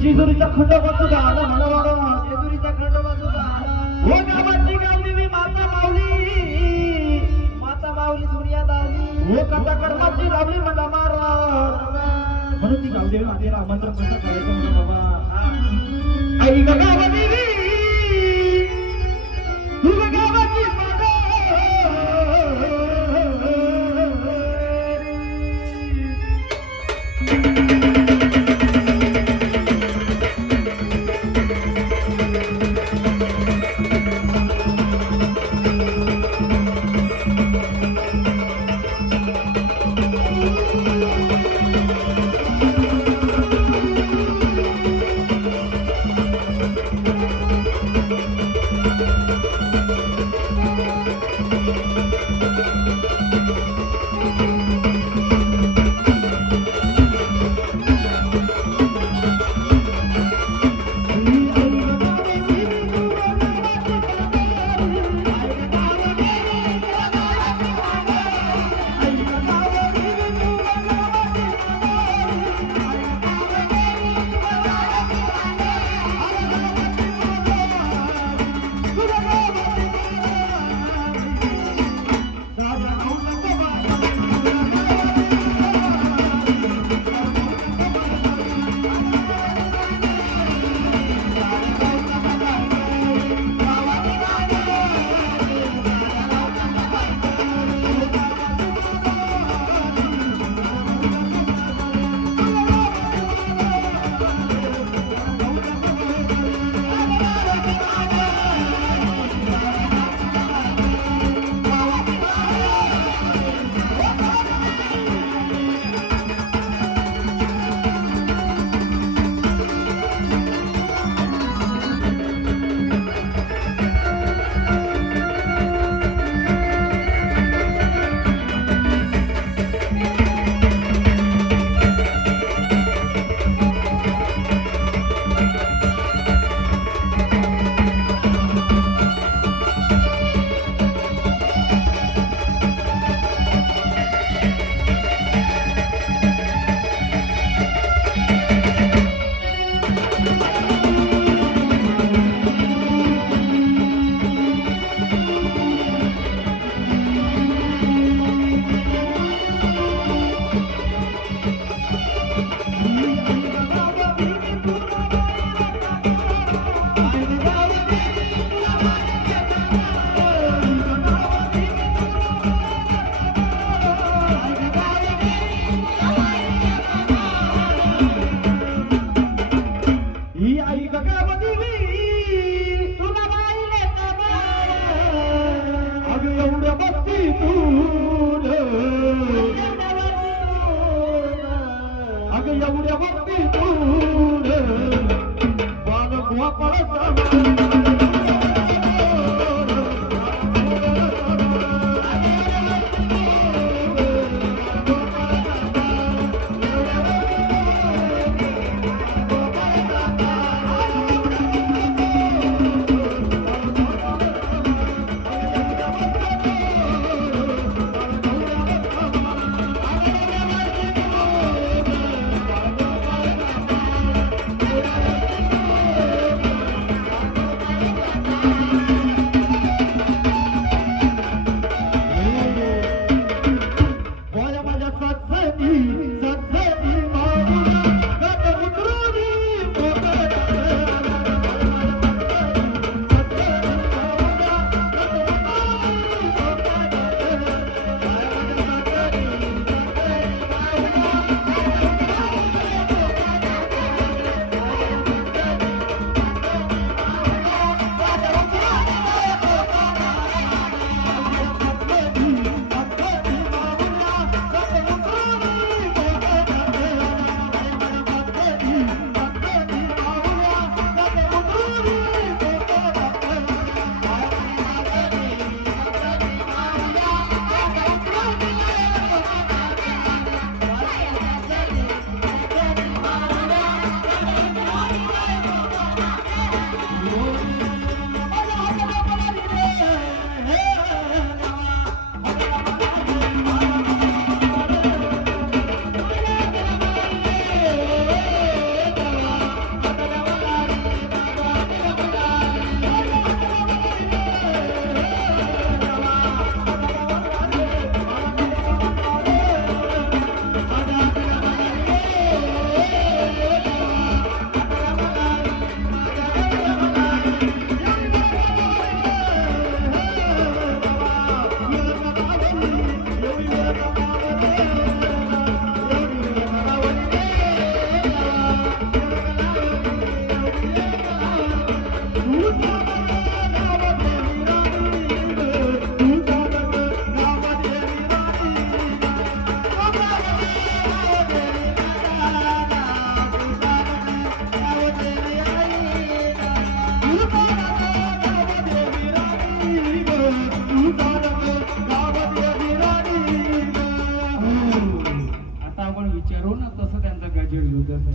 जेजुरीचा खंडोबा आला म्हणा बाबा, जेजुरीचा खंडोबा आला. हो गावाची गावली माता माऊली, माता माऊली दुनियात आली. हो कथा कर्माची लावली म्हणा महाराज, म्हणून ती गावदेवी मातेला आमंत्रण कसं करायचं म्हणा बाबा. आई ग गावदेवी तू ग गावाची माता, ही आई गगावती तुला बाईले अग एवढ्या बघती तू अग एवढ्या बघती तू बाल गुहा पडत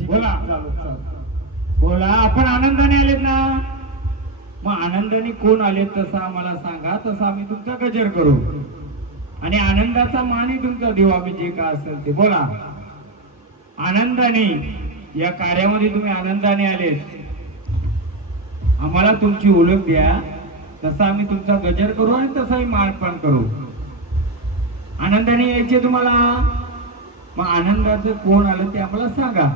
बोला बोला आपण आनंदाने आलेत ना मग आनंदाने कोण आलेत तसं आम्हाला सांगा तसं आम्ही तुमचा गजर करू आणि आनंदाचा मानही तुमचा देऊ आम्ही जे काय असेल ते बोला आनंदाने या कार्यामध्ये तुम्ही आनंदाने आलेत आम्हाला तुमची ओळख द्या तसा आम्ही तुमचा गजर करू आणि तसाही मान पण करू आनंदाने यायचे तुम्हाला मग आनंदाचं कोण आलं ते आम्हाला सांगा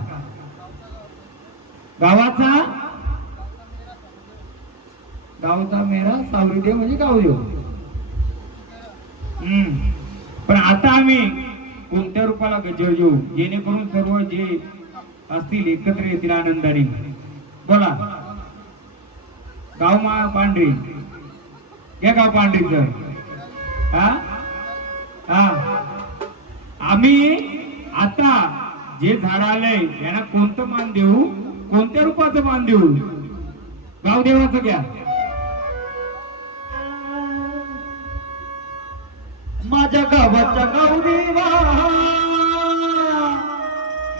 गावचा मेरा सावरी देव म्हणजे गावदेव पण आता आम्ही कोणत्या रूपाला गजर घेऊ जेणेकरून सर्व जे असतील एकत्र येतील आनंदाने बोला गाव मा पांढरी घ्या गाव पांढरीचं हा हा आम्ही आता जे झाड आलंय यांना कोणतं मान देऊ कोणत्या रूपाचं मान देऊ गावदेवाचं घ्या माझ्या गावाच्या गावदेवा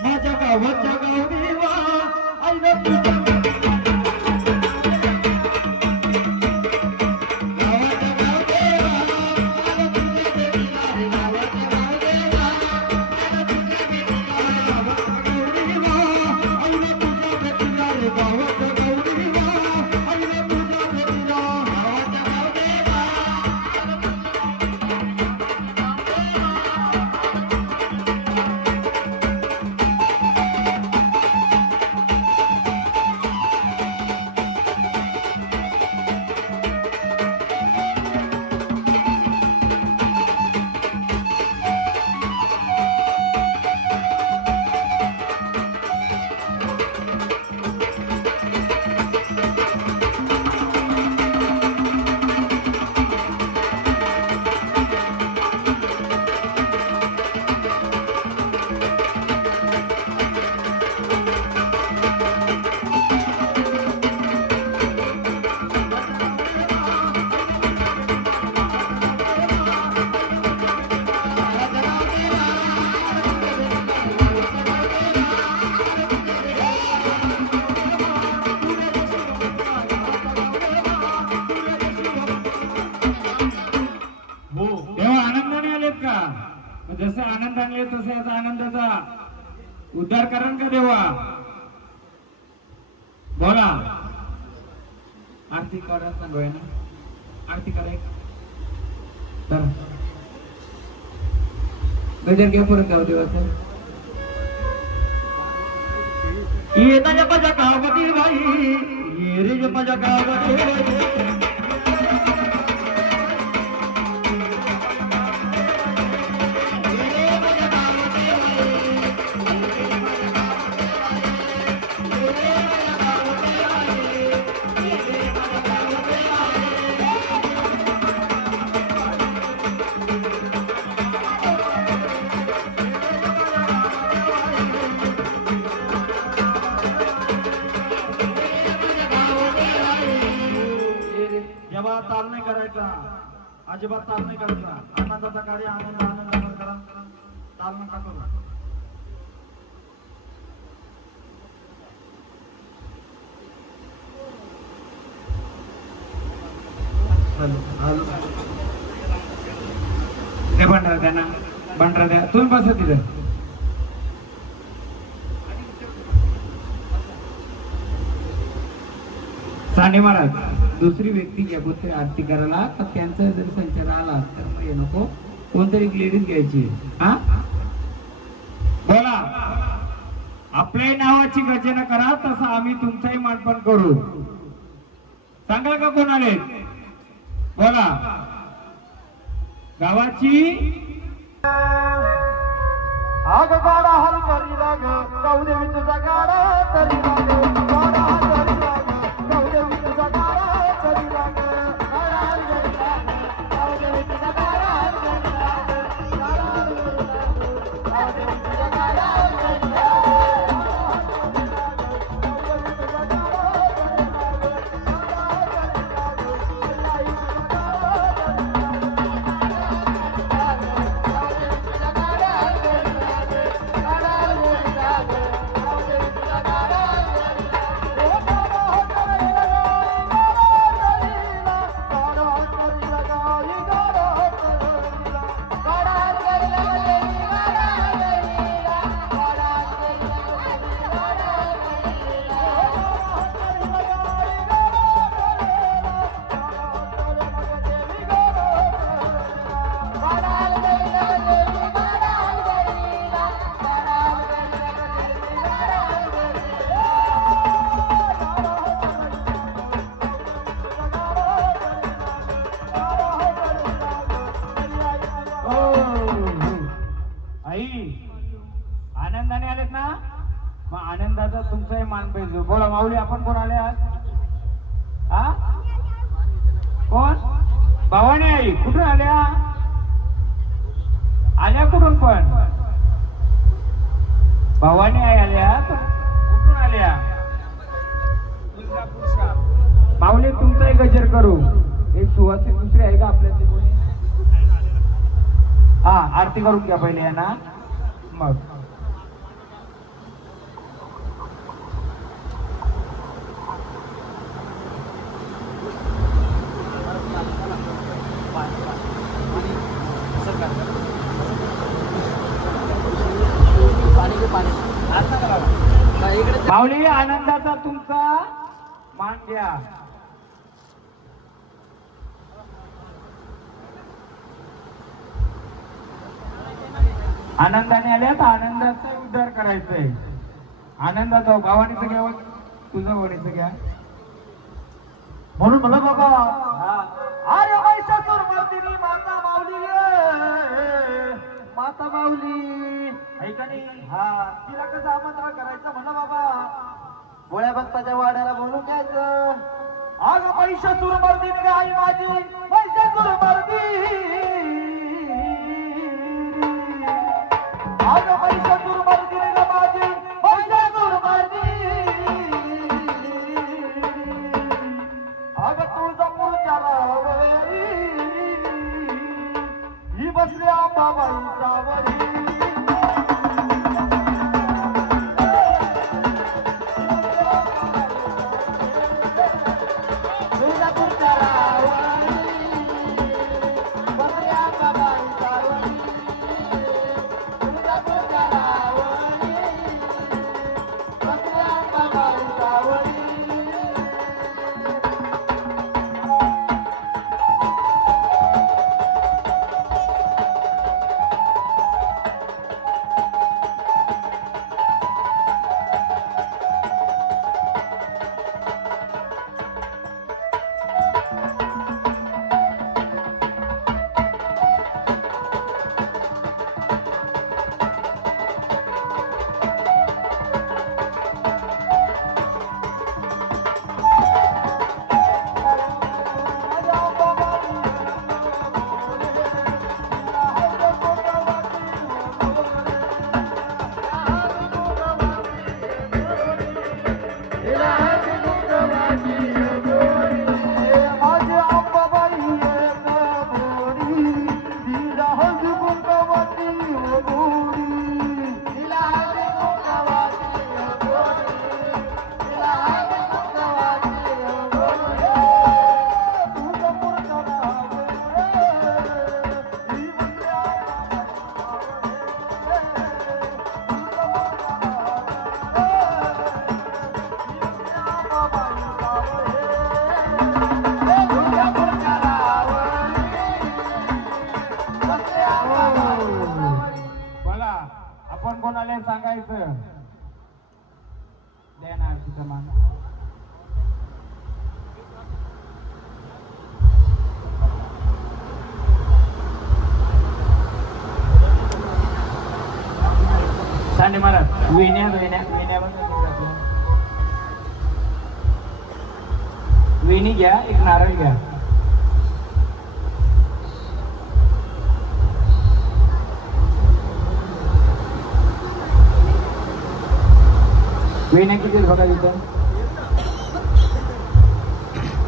माझ्या गावाच्या गावदेवा आईला तुझ्या जसे आनंद आणले तसे याचा आनंदाचा उद्धार करण का देवा? बोला. आरती करा सांगूया ना, आरती कराय तर गजर घ्या परत गाव देवाचं. ये ना जपाच्या गावामध्ये बाई, ये रे जपाच्या गावामध्ये बाई. जेव्हा ताल नाही करायचा, अजिबात ताल नाही करायचा. आनंदाचा कार्य आनंदाने करा, ताल नका करू. ते बंडरा द्या ना, बंडरा द्या. तुम्ही बसा तिथं. साने महाराज, दुसरी व्यक्ती घ्यापुत्र आरती करायला, तर त्यांचा जर संचार आला तर मग हे नको, कोणतरी लेडीज घ्यायची. हा बोला. आपल्या नावाची गर्जना करा, तसं आम्ही तुमचंही मानपान करू. सांगा का कोण आले? बोला. गावाची आग गाडा हल करी लाग, गौदेवी तुझा गाडा तरी लाग, गाडा हल करी लाग, गौदेवी तुझा गाडा तरी लाग, गाडा हल करी लाग, गौदेवी तुझा गाडा तरी लाग, गाडा हल करी लाग, गौदेवी तुझा गाडा तरी लाग, गौदेवी तुझा गाडा तरी लाग, गाडा हल करी लाग, आई तुझा गाडा आनंदाने आलेत ना, मग आनंदाचा तुमचाही मान पाहिजे. बोला माऊली, आपण कोण आले आज? हा कोण? भवानी आई. कुठून आल्या? आल्या कुठून पण? भवानी आई आल्या तर कुठून आल्या? माऊली, तुमचाही गजर करू. एक सुवासिक दुसरी आहे का आपल्या? हा, आरती करून घ्या पहिले ना, मग माऊली, आनंदाचा तुमचा मान घ्या. आनंदाने आल्या तर आनंदाचा उद्धार करायचंय. आनंदाचा भावानीचं घ्या, तुझं वणीचं घ्या. म्हणून म्हणलं बाबा, अरे महिषासूर मर्दिनी माता माऊली रे, माता माऊली ऐका नाही. हा, तिला कसं आमंत्रण करायचं म्हणा बाबा, गोळ्या भक्ताच्या वाड्याला बोलून घ्यायचं. अग महिषासूर मर्दिनी रे आई माझी, महिषासूर मर्दिनी, अग महिषासूर मर्दिनी रे माझी, महिषासूर मर्दिनी, अग तुळजापूरच्या रावरी, ही बसली आंबाबाई सावरी. तुळजापूरच्या रावरी, बसली तिचा मान. सांडे महाराज वेण्या वेण्या वेणी घ्या, एक नारळ घ्या. वेण्या किती आहेत बघा तिथं.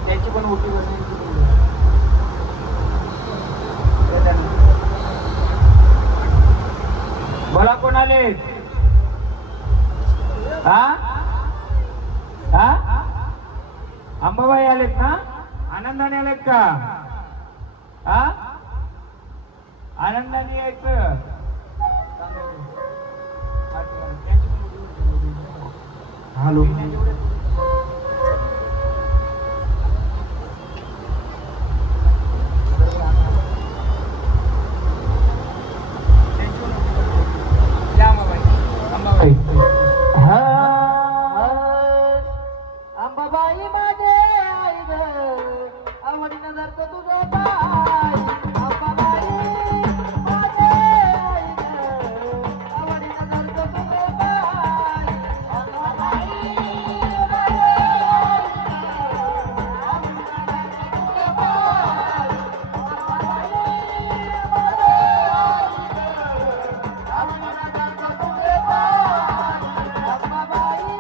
त्याची पण ओटी बोला कोण आले. हा हा अंबाबाई आलेत ना. आनंदाने आलेत का. हा आनंदाने यायचं. हॅलो अंबाबाई माझे आई ग आवडीनं जर का तुझं पाय. अंबाबाई माझे आई ग आवडीनं जर का तुझं पाय. अंबाबाई माझे आई ग आवडीनं जर का तुझं पाय. अंबाबाई माझे आई ग आवडीनं जर का तुझं पाय. अंबाबाई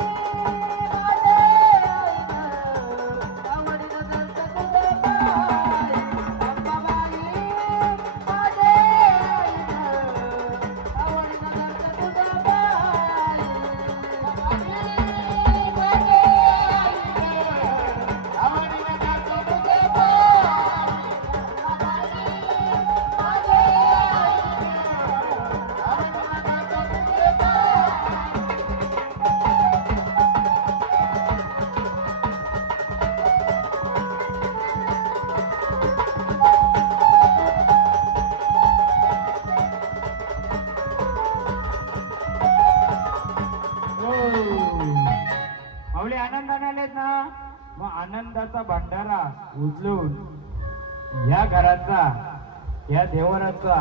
माऊली आनंदाने आलेत ना. मग आनंदाचा भंडारा उचलून या घराचा या देवराचा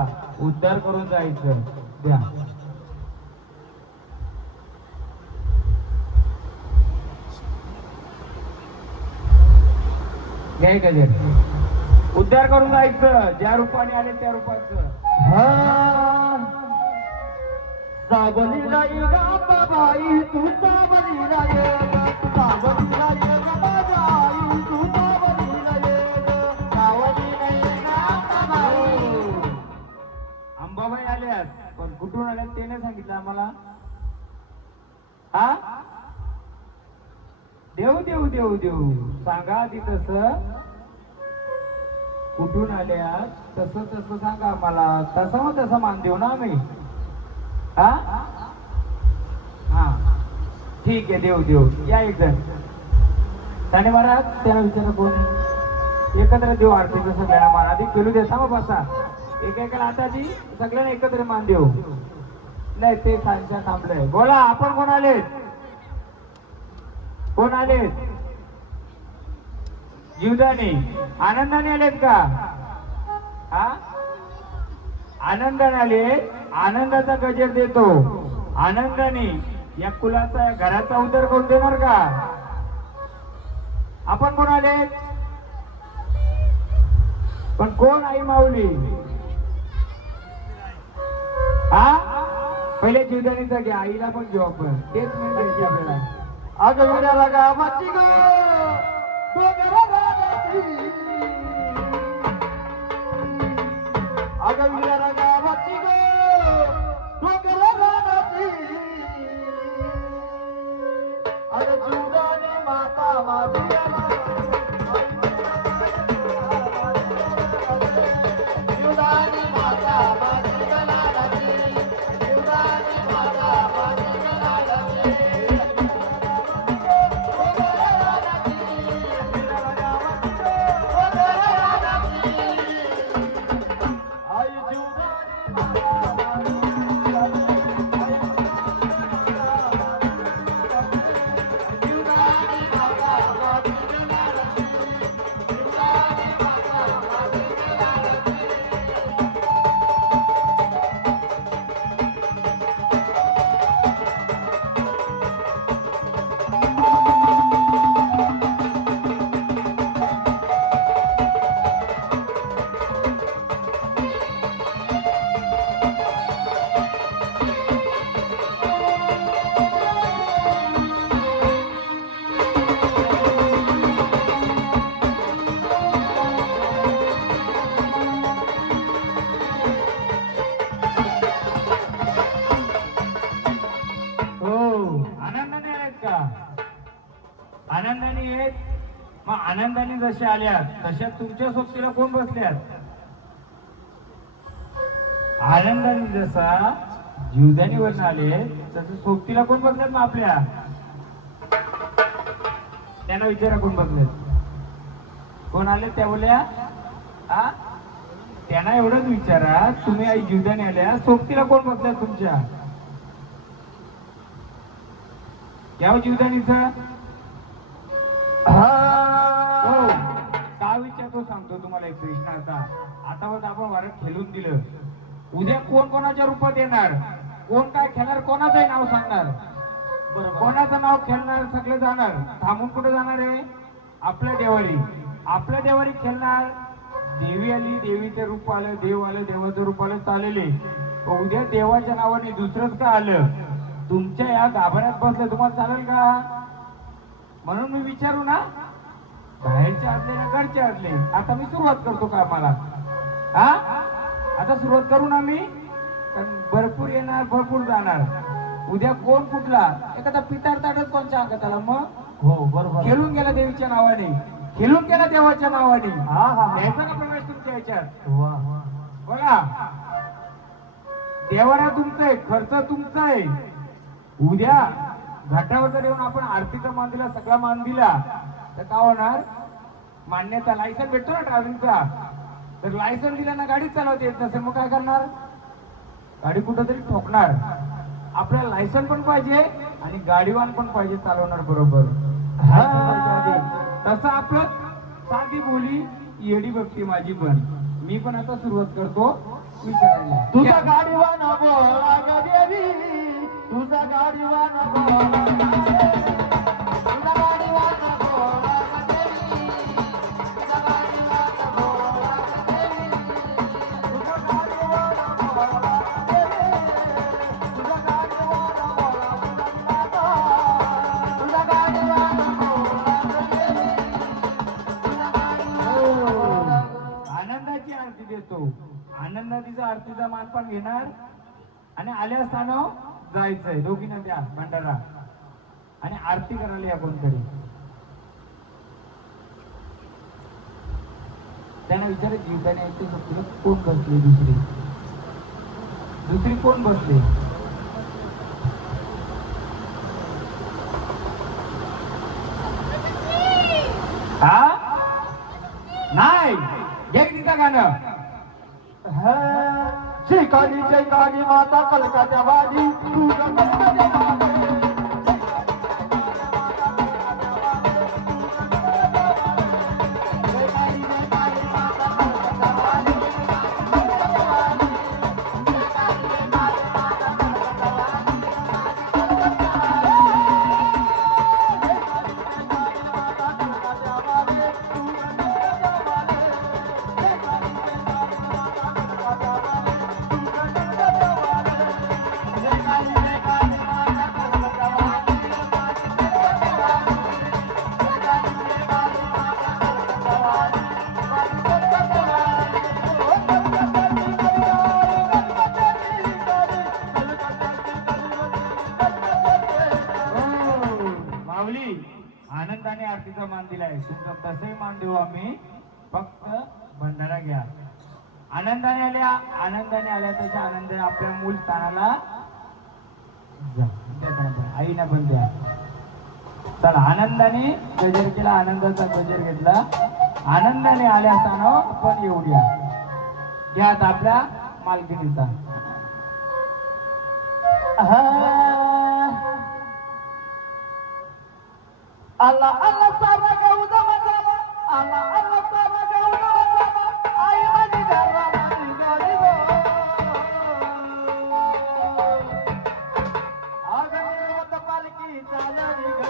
उद्धार करून जायचं. द्या घ्याय गजर. उद्धार करून जायचं. ज्या रूपाने आले त्या रूपाचं. सावलीला ये अंबाबाई तू सावलीला ये ग. सावलीला ये ग माझ्या आई तू सावलीला ये ग. सावलीला ये ग अंबाबाई. अंबाबाई आल्यात पण कुठून आल्यात ते नाही सांगितलं आम्हाला. हा देऊ देऊ देऊ देऊ सांगा आधी. तसं कुठून आल्यात तसं तसं सांगा आम्हाला. तसं मग तसं मान देऊ ना आम्ही. हा हा ठीक आहे देऊ देऊ. या एक जण साडे महाराज त्याला विचारा कोण एकत्र देऊ. आरतीचं सगळ्यांना मान आधी केलू देता मग बसा. एकेकाला आता ती सगळ्यांना एकत्र मान देऊ. नाही ते सांच्या थांबलंय. बोला आपण कोण आलेत. कोण आलेत. जीवदानी आनंदाने आलेत का. हा आनंदाने आले. आनंदाचा गजर देतो. आनंदाने या कुलाचा घराचा उद्धार करून देणार का. आपण कोण आले. पण कोण आई माऊली. हा पहिले जीवदानीचा घ्या. आईला पण घेऊ आपण. तेच म्हणजे आपल्याला. अगं विड्याला गावाची ग डोंगराची. अगं विड्याला गावाची ग डोंगराची. अगं जीवदानी माता माझी जीवदानी माता माझी गलाची. जीवदानी माता माझी गलाची. आहेत का? आनंदाने येत. मग आनंदाने जसे आल्यात तशा तुमच्या सोबतीला कोण बसल्यात? आनंदाने जसा जीवदानीवरून आले तसं सोबतीला कोण बसल्यात मग आपल्या? त्यांना विचारा कोण बसलेत? कोण आले त्या बोल्या? त्यांना एवढंच विचारा, तुम्ही आई जीवदानी आल्या सोबतीला कोण बसल्यात तुमच्या? या जीवदानीच का विचारतो सांगतो तुम्हाला एक प्रश्न. आता बघ आपण वारट खेळून दिलं, उद्या कोण कोणाच्या रूपात येणार, कोण काय खेळणार, कोणाचंही नाव सांगणार, कोणाचं नाव खेळणार, सगळे जाणार. थांबून कुठे जाणार आहे? आपल्या देवारी. आपल्या देवारी खेळणार. देवी आली, देवीचं रूप आलं, देव आलं, देवाचं रूप आलं, चालले. उद्या देवाच्या नावाने दुसरंच का आलं, तुमच्या या गाभाऱ्यात बसलं, तुम्हाला चालेल का? म्हणून मी विचारू ना, बाहेरच्या आतले ना घरच्या आतले. आता मी सुरुवात करतो का आम्हाला? आता सुरुवात करू ना मी. भरपूर येणार, भरपूर जाणार. उद्या कोण कुठला एखादा पितार ताटच कोणच्या अंगात आला मग? हो बरोबर. खेळून गेला देवीच्या नावाने, खेळून गेला देवाच्या नावाने. यायचा का प्रवेश तुमच्या याच्यात? बघा, देवारा तुमचा आहे, खर्च तुमचा आहे. उद्या घाटावर जर येऊन आपण आरतीचा मान दिला, सगळा मान दिला तर काय होणार? मान्यता, लायसन भेटतो ना ट्रॅव्हलिंगचा. तर लायसन दिलं ना गाडी चालवता येत नसेल मग काय करणार? गाडी कुठंतरी ठोकणार. आपल्याला लायसन पण पाहिजे आणि गाडीवान पण पाहिजे चालवणार बरोबर. तसं आपलं साधी बोली येडी भक्ती माझी पण. मी पण आता सुरुवात करतो विचारायला. तुझा गाडीवान बोला ग देवी, तुझा गाडीवान बोला ग देवी, तुझा गाडीवान बोला ग देवी, तुझा गाडीवान बोला ग देवी, तुझा गाडीवान बोला ग देवी, तुझा गाडीवान बोला ग देवी, तुझा गाडीवान बोला ग देवी, तुझा गाडीवान. आनंदाची आरती देतो. आनंदाचा आरतीचा मान पण घेणार आणि आल्या असताना जायचंय दोघींना द्या भंडारा आणि आरती करायला या कोणतरी. त्यांना विचारत जीवदानी यायचे सोबतीला कोण बसले, दुसरी कोण बसले? नाही तिचं गाणं. जय काली माता कलकात्या वाली, तुझ्या कलकात्या वाली. आनंदाने आरतीचा मान दिलाय, तुमचा तसंही मान देऊ आम्ही, फक्त भंडारा घ्या. आनंदाने आल्या त्याच्या आनंदाने आपल्या मूल स्थानाला आईना पण द्या. चला, आनंदाने गजर केला, आनंदाचा गजर घेतला, आनंदाने आल्या स्थानावर पण येऊ द्या. घ्या आता आपल्या मालकीनीचा. आला आला सारा गाव जमा जमा, आला आला सारा गाव जमा जमा, आई माझी घरा माझी गाडी गो. अगं निर्वत पालखी चालली ग.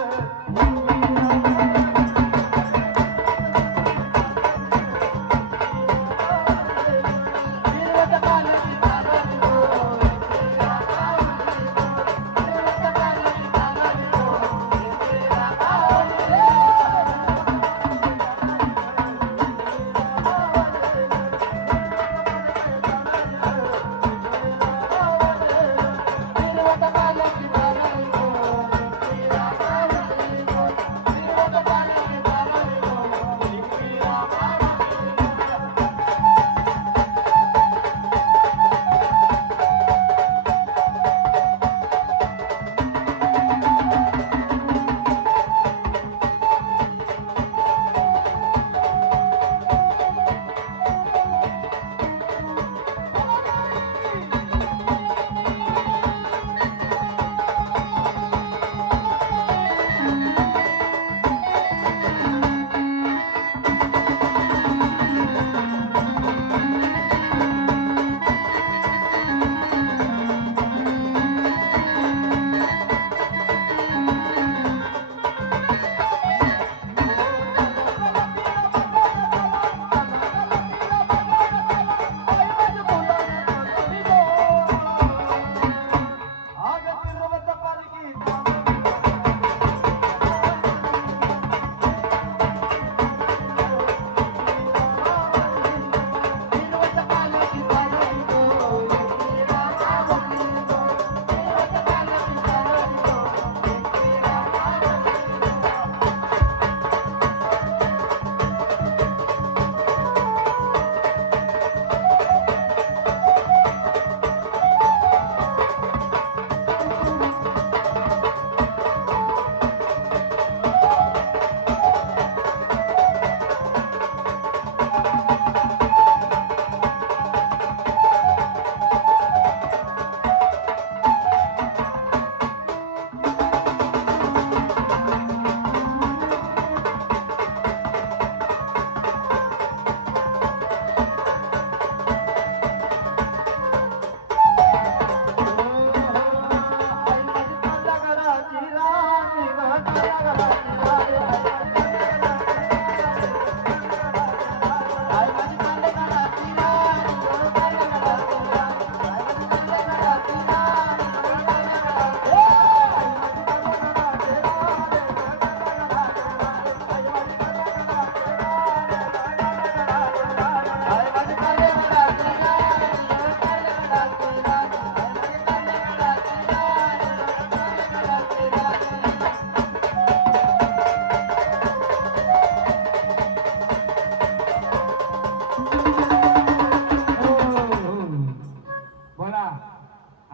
बोला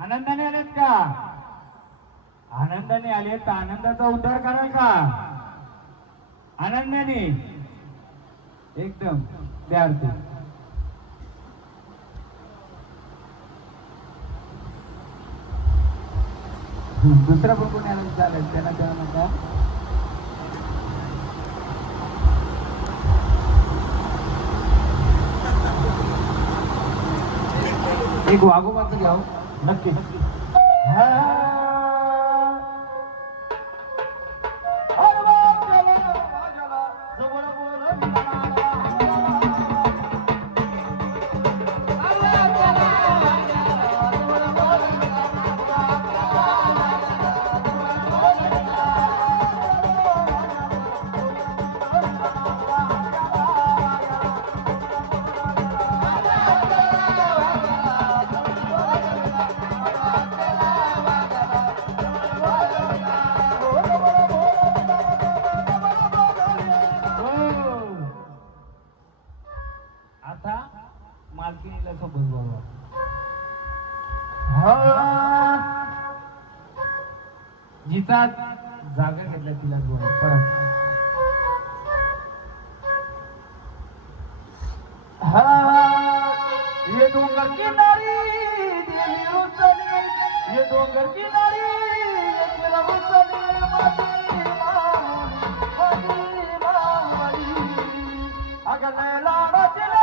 आनंदाने आलेत का? आनंदाने आले तर आनंदाचा उद्धार कराल का? आनंदाने एकदम द्यार्थी दुसरा पण कोणी आनंद चालेल त्यांना द्या नका. एक वाघोबाचं घ्याव नक्की. आता मालकीनीला सोबत बोलवा. जिचा जागा घेतला तिला बोलवा परत. ये डोंगर किनारी देवी रुसली, ये डोंगर किनारी एकला रुसली, माझी माऊली अगं लैला रचले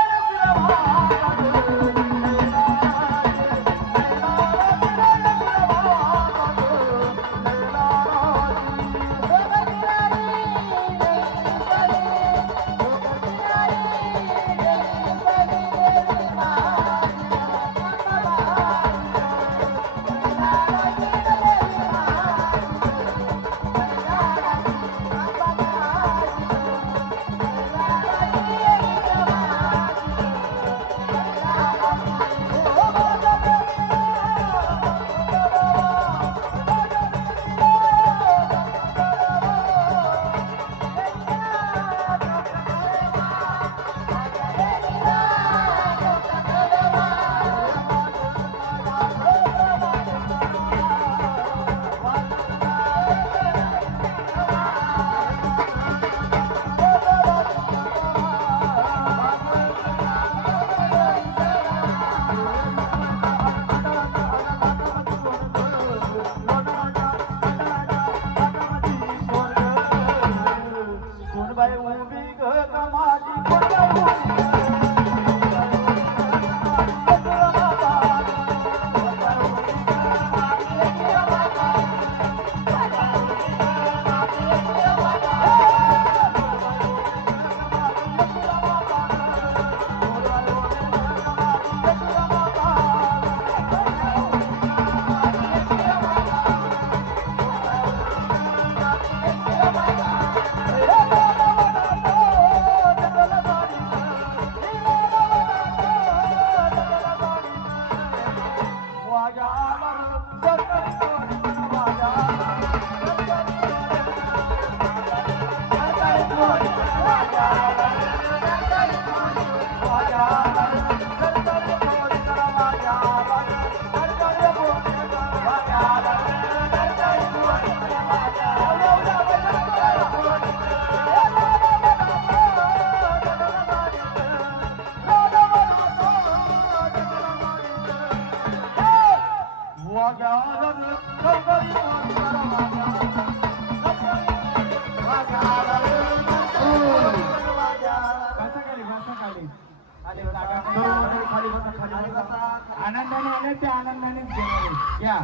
आनंदाने आले ते आनंदानेच गेले. या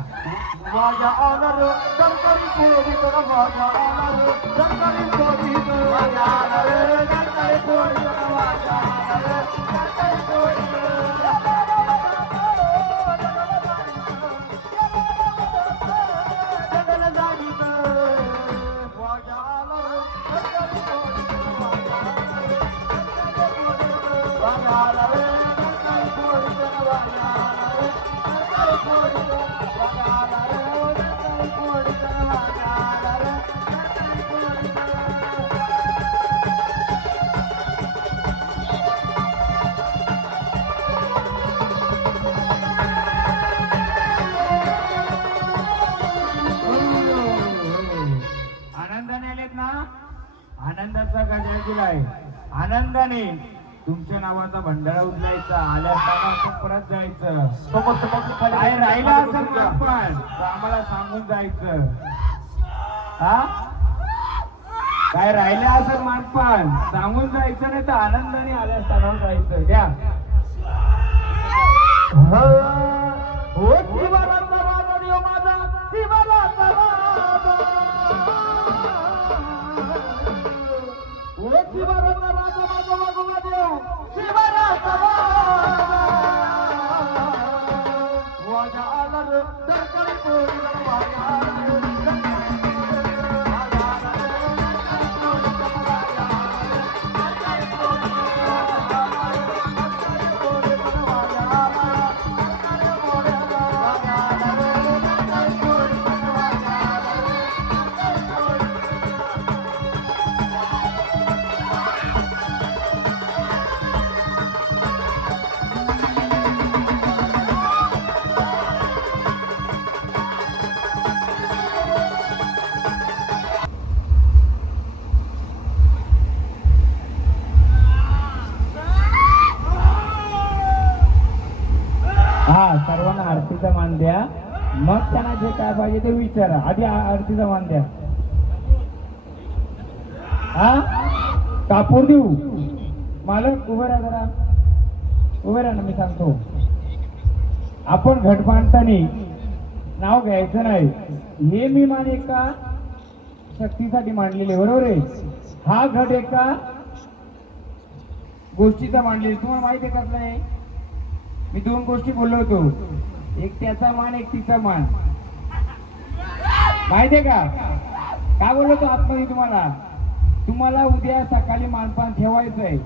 माझ्या आनंद सरकारी माझ्या आनंद आनंदाने आलेत ना? आनंदाचा गजर दिलाय. आनंदाने तुमच्या नावाचा भंडारा उचलायचा. आल्या असताना परत जायचं. काय राहिला असेल मानपान तर आम्हाला सांगून जायचं. हा काय राहिलं असेल मानपान सांगून जायचं, नाही तर आनंदाने आल्या असताना जायचं. घ्या. हो शिवराचा राजा देव माझा, शिवराचा राजा. हो शिवराचा राजा माझा वागोबा देव, शिवराचा राजा. वाजा आला रे सरकारी पोरी, वाजा आला रे सर्वांना आरतीचा मान द्या. मग त्यांना जे काय पाहिजे ते विचारा. आधी आरतीचा मान द्या. हा कापूर देऊ. मालक उभे राहा जरा. उभे राहा ना, मी सांगतो. आपण घट बांधताना नाव घ्यायचं नाही. हे मी मान एका शक्तीसाठी मांडलेले, बरोबर आहे. हा घट एका गोष्टीचा मांडलेला. तुम्हाला माहिती आहे कसलं आहे? मी दोन गोष्टी बोललो होतो. एक त्याचा मान, एक तिचा मान. माहितीये का काय बोललो होतो आतमध्ये? तुम्हाला उद्या सकाळी मानपान ठेवायचंय.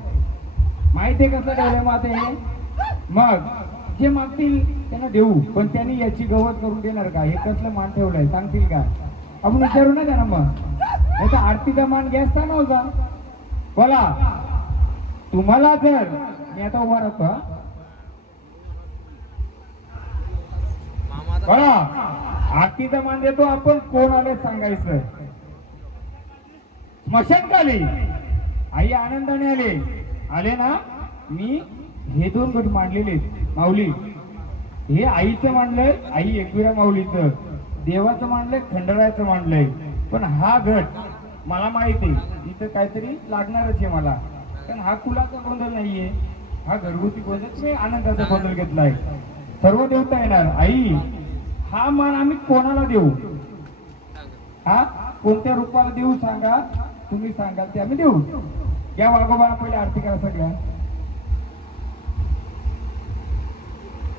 माहितीये कसं ठेवलंय माते? मग जे मागतील त्यांना देऊ, पण त्यांनी याची गवत करून देणार का? हे कसलं मान ठेवलंय सांगतील का? आपण विचारू ना त्यांना. मग नाही तर आरतीचा मान घ्यायचा नव्हता. बोला. तुम्हाला जर मी आता उभा राहतो. बघा, आरतीचा मान देतो आपण. कोण आले सांगायचं. स्मशानकाली आई आनंदाने आले ना. मी हे दोन गट मांडलेले माऊली. हे आईचं मांडलंय, आई एकविरा माऊलीचं. देवाचं मांडलंय, खंडरायाचं मांडलंय. पण हा गट मला माहिती आहे इथं काहीतरी लागणारच आहे मला. कारण हा कुलाचा गोंधळ नाहीये, हा घरगुती गोंधळ. तुम्ही आनंदाचा गोंधळ घेतलाय. सर्व देवता येणार. आई हा मान आम्ही कोणाला देऊ? हा कोणत्या रूपाला देऊ सांगा. तुम्ही सांगाल ते आम्ही देऊ. या वाघोबाला पहिले आरती करा. सगळ्या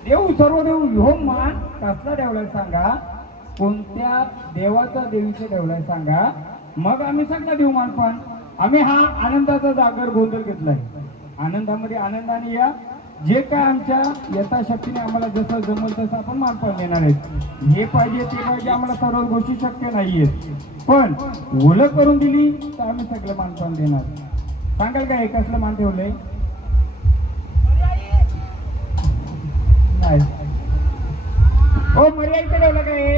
देऊ, सर्व देऊ. हो मान कसला ठेवलाय सांगा. कोणत्या देवाचा देवीचा ठेवलाय सांगा. मग आम्ही सगळं देऊ मानपान. आम्ही हा आनंदाचा जागर गोंधळ घेतलाय. आनंदामध्ये आनंदाने या. जे काय आमच्या यथाशक्तीने आम्हाला जसं जमल तसं आपण मानपान देणार आहेत. हे पाहिजे ते पाहिजे आम्हाला सर्व गोष्टी शक्य नाहीयेत. पण ओलं करून दिली तर आम्ही सगळं मानपान देणार. सांगाल का हे कसलं मान ठेवलंय? नाही. हो मर्यादित ठेवलं का? हे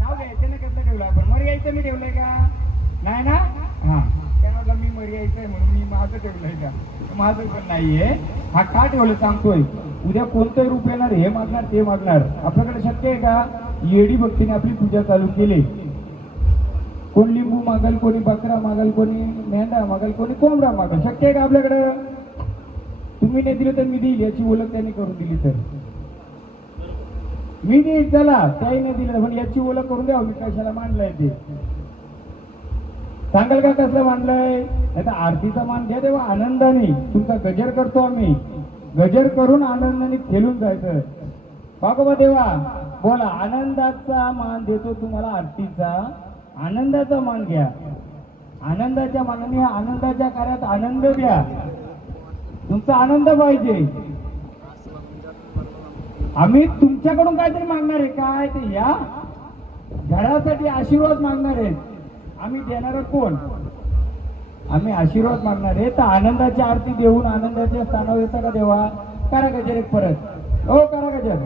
नाव घ्यायचं ना. कसलं ठेवलं आपण? मर्यादित मी ठेवलंय का? नाही ना. हा त्याला मी मर्यादित आहे म्हणून मी माझं ठेवलंय का? माझं पण नाहीये. हा का ठेवलं सांगतोय. उद्या कोणतं रूप येणार, हे मागणार ते मागणार. आपल्याकडे शक्य आहे का? येडी भक्तीने आपली पूजा चालू केली. कोण लिंबू मागल, कोणी बकरा मागल, कोणी मेंढा मागल, कोणी कोंबडा मागल. शक्य आहे का आपल्याकडं? तुम्ही नाही दिलं तर मी देईल याची ओळख त्यांनी करून दिली तर मी देईल. चला त्याही नाही दिलं पण याची ओळख करून द्या. मी कशाला मांडलाय ते. सांगाल का कसलं मानलंय? नाही तर आरतीचा मान घ्या तेव्हा आनंदाने. तुमचा गजर करतो आम्ही, गजर करून आनंदाने खेळून जायचं. बाबा देवा बोला, आनंदाचा मान देतो तुम्हाला, आरतीचा आनंदाचा मान घ्या. आनंदाच्या मानाने आनंदाच्या कार्यात आनंद द्या. तुमचा आनंद पाहिजे. आम्ही तुमच्याकडून काहीतरी मागणार आहे. काय ते या घरासाठी आशीर्वाद मागणार आहेत. आम्ही देणार कोण? आम्ही आशीर्वाद मागणार आहे. तर आनंदाची आरती देऊन आनंदाच्या स्थानावर येता का देवा? करा गजर एक परत. हो करा गजर.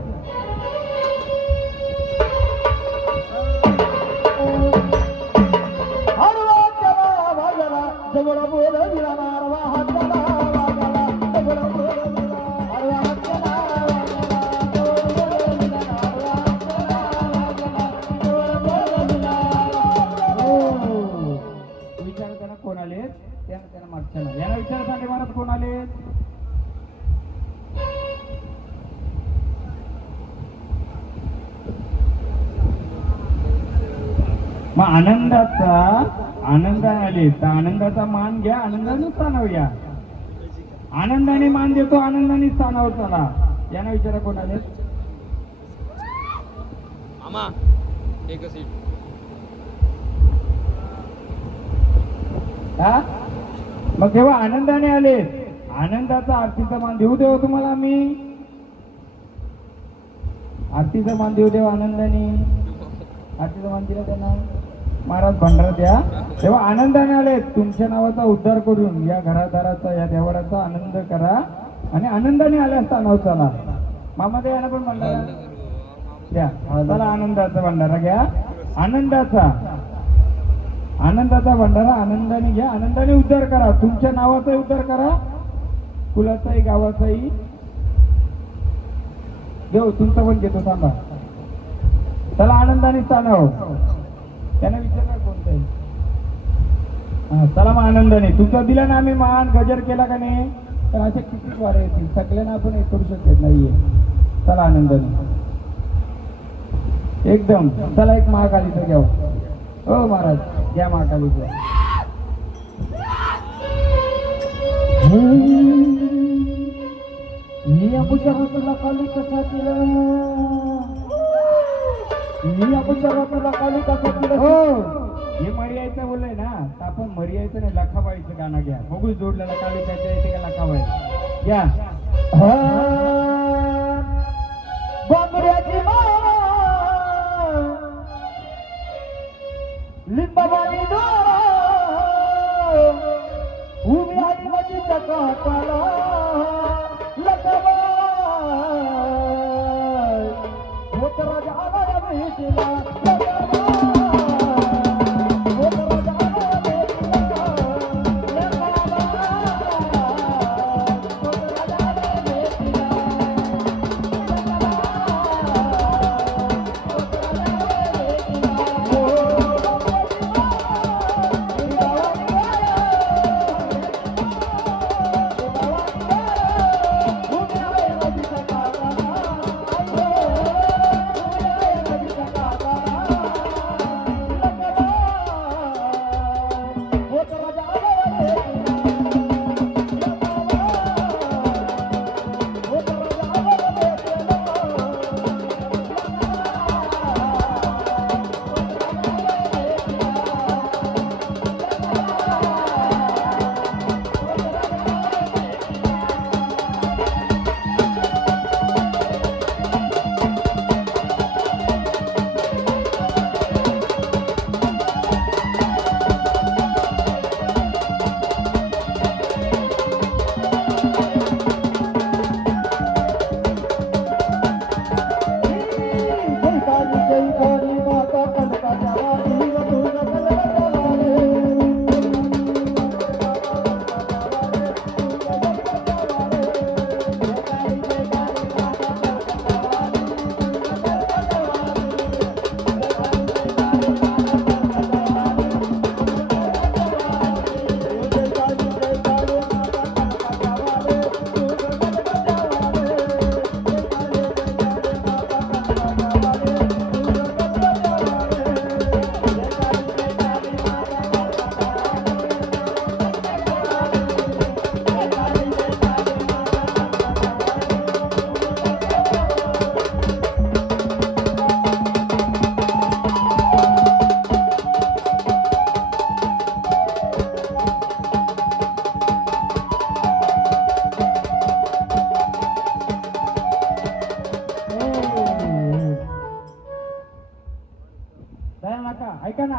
कोण आले? त्यांना मागच्या याला विचारसाठी महाराज कोण आले? मग आनंदाने आले तर आनंदाचा मान घ्या, आनंदाने स्थानावर या. आनंदाने मान देतो, आनंदाने स्थानावर चला. यांना विचारा कोण आले? हा मग तेव्हा आनंदाने आले. आनंदाचा आरतीचा मान देऊ देऊ तुम्हाला आम्ही. आरतीचा मान देऊ देऊ आनंदाने. आरतीचा मान दिला त्यांना महाराज भंडारा द्या. तेव्हा आनंदाने आले. तुमच्या नावाचा उद्धार करून या घरादाराचा, या देवळाचा आनंद करा आणि आनंदाने आल्या स्थानावर चला. मामा द्या यांना पण भंडारा द्या. चला आनंदाचा भंडारा घ्या. आनंदाचा भंडारा आनंदाने घ्या. आनंदाने उद्धार करा. तुमच्या नावाचाही उद्धार करा, कुलाचाही, गावाचाही. देव तुमचा पण घेतो. थांबा. चला आनंदाने स्थानावर. त्यांना विचारणार कोणतंही. चला मग आनंदाने. तुमचा दिला ना आम्ही मान, गजर केला का नाही? तर अशा किती वारे येतील. सगळ्यांना आपण हे करू शकत नाहीये. चला आनंदाने एकदम. चला एक महाकालीचं घ्या. हो महाराज घ्या महाकालीचं. मी अपुशरातला काली कसा केला, मी अपुशरातला काली कसा केला. हो हे मर्यायचं बोललंय ना, तर आपण मर्यायचं नाही, लखाबाईचं गाणं घ्या. बघू जोडलेला काली त्याच्या येते का लखाबाई घ्या. बांगड्याची लिंबाबाई उभी आई माझी चकाकाला लखाबाई होत राजा आला भेटीला.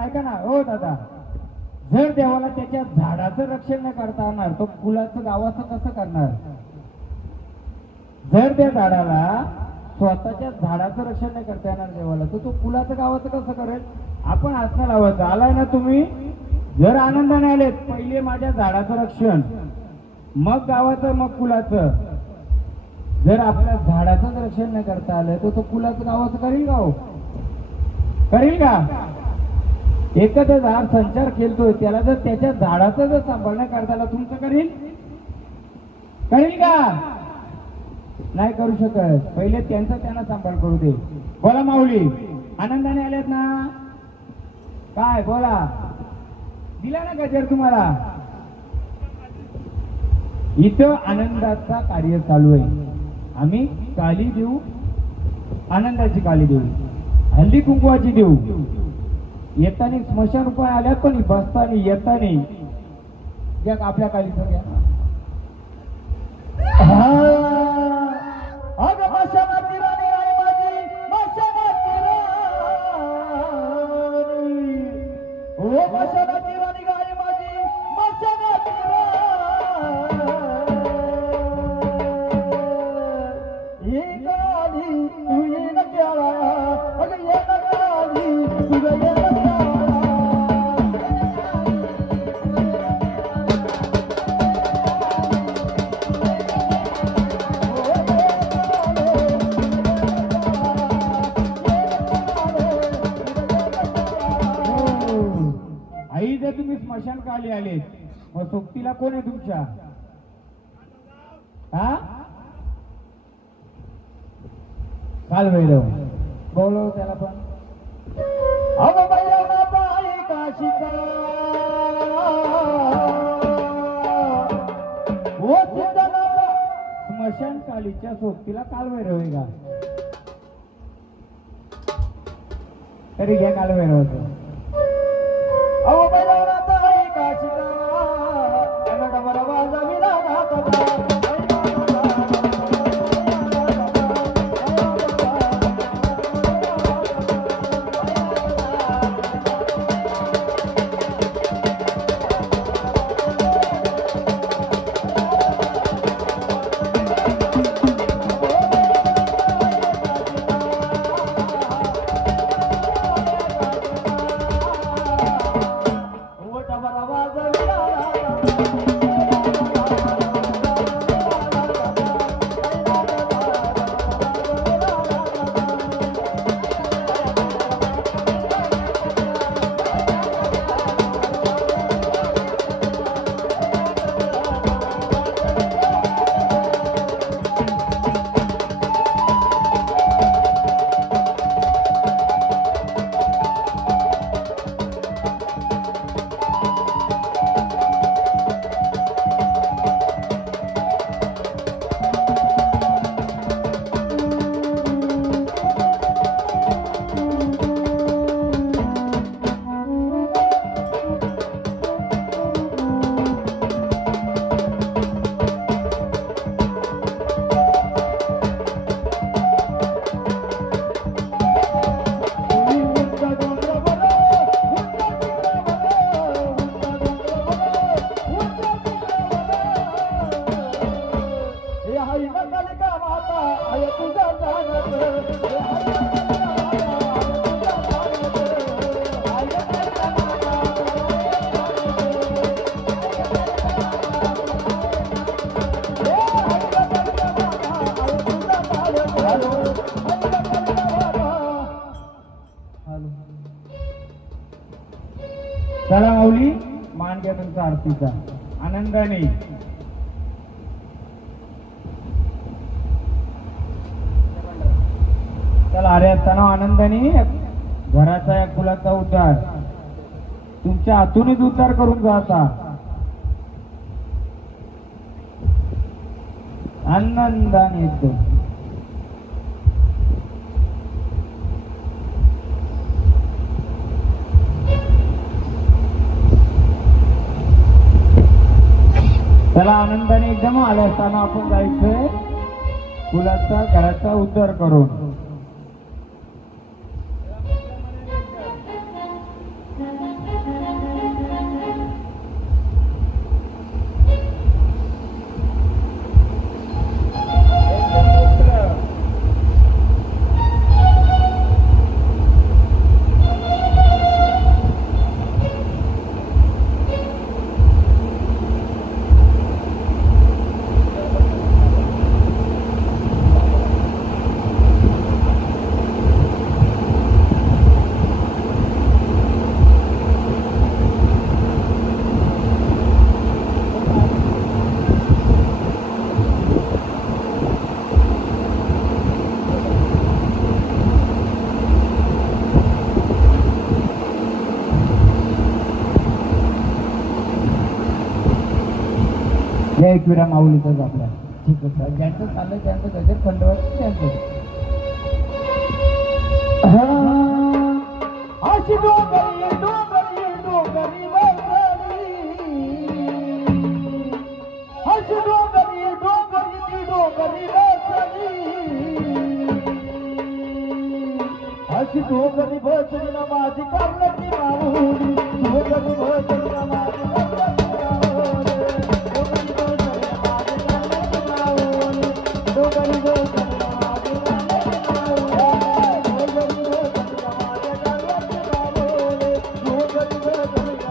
ऐका ना हो दादा, जर देवाला त्याच्या झाडाचं रक्षण नाही करता येणार तो फुलाचं गावाचं कसं करणार? जर त्या झाडाला स्वतःच्या झाडाचं रक्षण नाही करता येणार देवाला, तर तो फुलाचं गावाचं कसं करेल? आपण असं लावायचं, आलाय ना तुम्ही, जर आनंदाने आलेत, पहिले माझ्या झाडाचं रक्षण, मग गावाचं, मग फुलाचं. जर आपल्या झाडाचं रक्षण नाही करता आलं तर तो फुलाचं गावाचं करील का हो? करील का? एकच झाड संचार खेळतोय, त्याला जर त्याच्या झाडाचं जर सांभाळ नाही करता आलं, तुमचं करील? करील का? नाही करू शकत. पहिले त्यांना सांभाळ करू दे. बोला माऊली, आनंदाने आलेत ना? काय बोला, दिला ना गजर तुम्हाला? इथं आनंदाचा कार्य चालू आहे. आम्ही काली देऊ, आनंदाची काली देऊ, हल्दी कुंकवाची देऊ. येताना स्मशान उपाय आल्यात, पण बसताना येताना जग आपल्या कालीचं घ्या. अगं मशानाची राणी आहे माझी, मशानाची राणी, ओ मशानाची राणी गाय माझी, मशानाची राणी. ये गाली तू ये न प्यारा, अगं ये न गाली तुझं ये न प्यारा. आई, जर तुम्ही स्मशान काली आले, मग सोबतीला कोण आहे तुमच्या? हा, काल भैरव बोलव त्याला पण. अगं भैरवनाथ आई काशीचा, ओ सिद्धनाथ. स्मशान कालीच्या सोबतीला काल भैरव आहे का? तरी घ्या काल भैरवाचं. अहो भैरवनाथ आई काशीचा, अनग बरवाजा विनानाथचा. चला माऊली, मान घ्या तुमचा आरतीचा आनंदाने. चला, अरे असताना आनंदाने घराचा या फुलाचा उद्धार तुमच्या हातूनच उद्धार करून जाता. आनंदाने एकदम. चला, आनंदाने एकदम आले असताना आपण जायचंय फुलाचा घराचा उद्धार करून. जय एकविरा माऊलीचाच आपला ठीक आहे सर ज्यांचं चाललंय त्यांचं गजर खंडवर त्यांचं अशी डोंगरी डोंगरी डोंगरी बसली अशी डोंगरी डोंगरी ती डोंगरी बसली अशी डोंगरी बसली ना माझी कर्णाची माऊली डोंगरी बसली ना माझी कर्णाची माऊली डोंगरी बसली ना माझी कर्णाची माऊली डोंगरी बसली ना माझी कर्णाची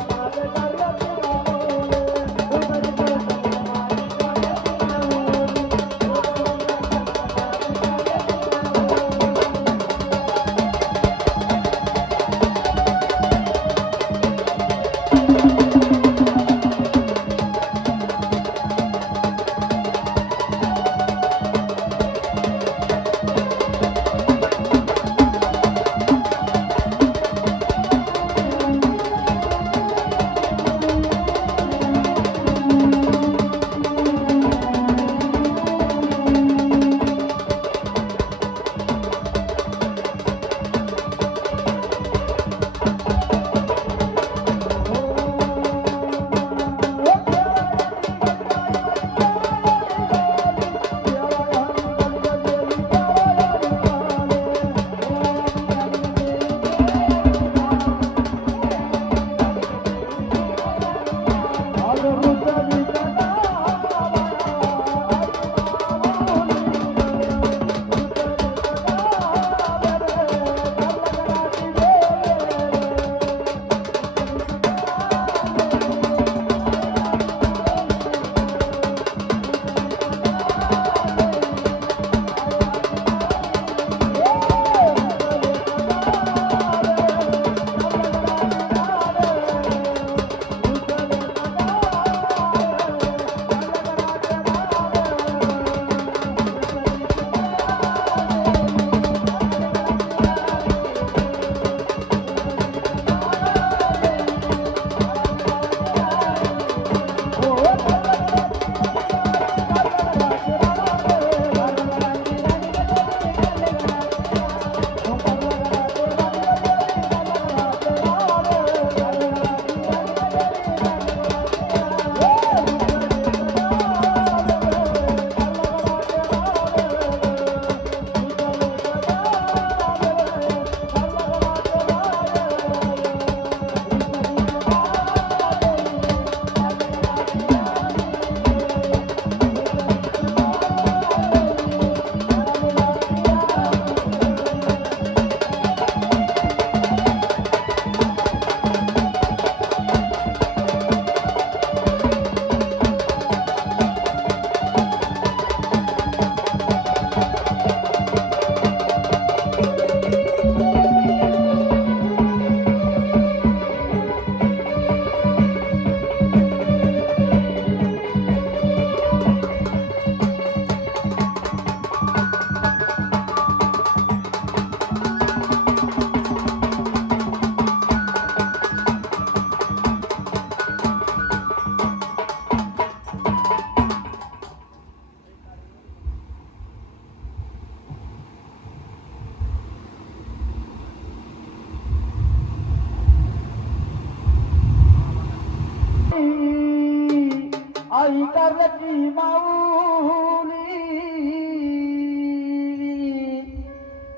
आई कर्णाची माऊली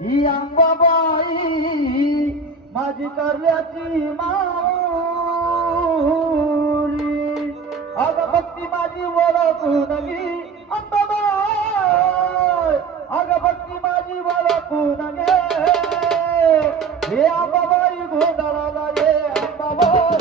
ही अंबाबाई माझी कर्ल्याची माऊली अग भक्ती माझी ओळखून गे अंबाबाई अग भक्ती माझी ओळखून गे हे अंबाबाई गोंधळाला गे अंबाबाई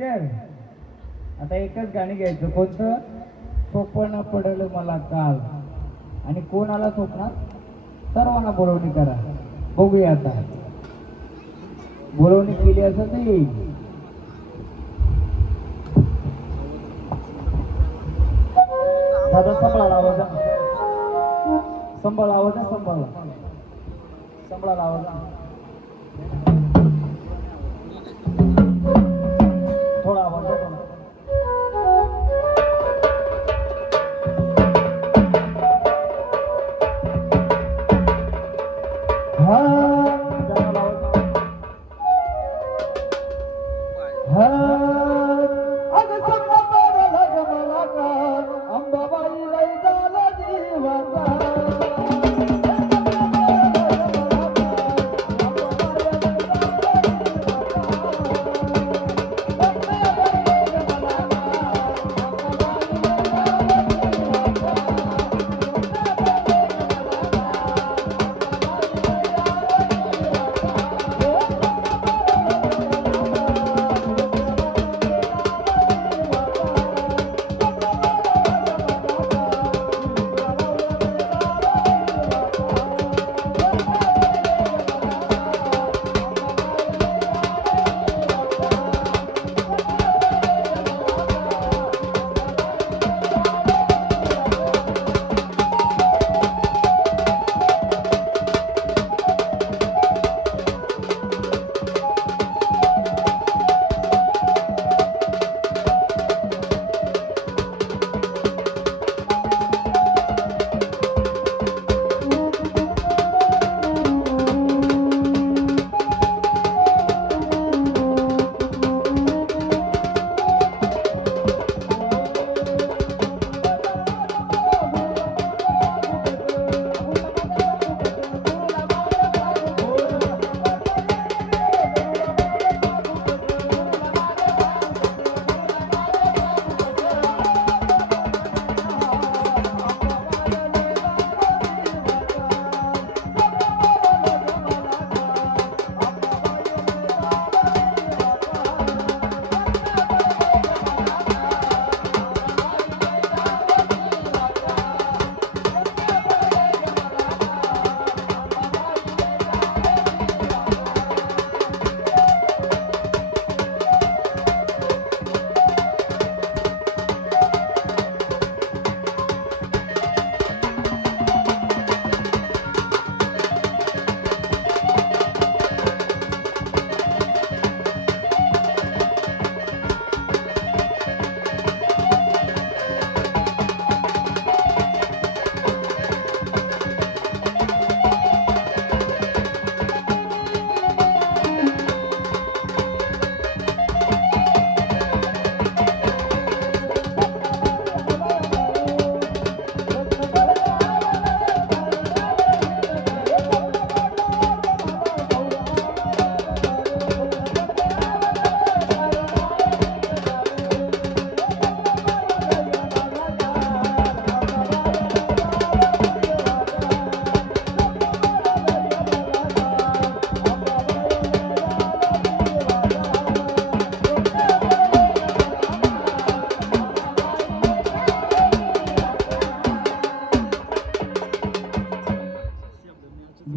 गजर. आता एकच गाणी घ्यायचं. कोणतं? स्वप्न पडलं मला काल. आणि कोण आला स्वप्नात? सर्वांना बोलवणी करा. बघूया आता. बोलवणी केली असं तर येईल. दादा सांभाळा आवाज, सांभाळा आवाज, सांभाळा सांभाळा आवाज. थोडा आवाज थोडा.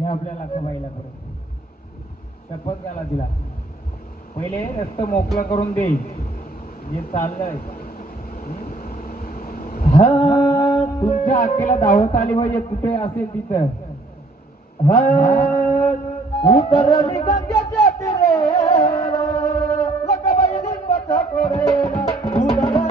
आपल्याला खवायला करून शपथ घाला तिला. पहिले रस्ता मोकळा करून दे जे चाललंय. हा तुमच्या अखेला धावत आली पाहिजे कुठे असेल तिथं. हा उतरली गंगेच्या तीरे लकाबाई लिंबाच्या कोरेला उतरली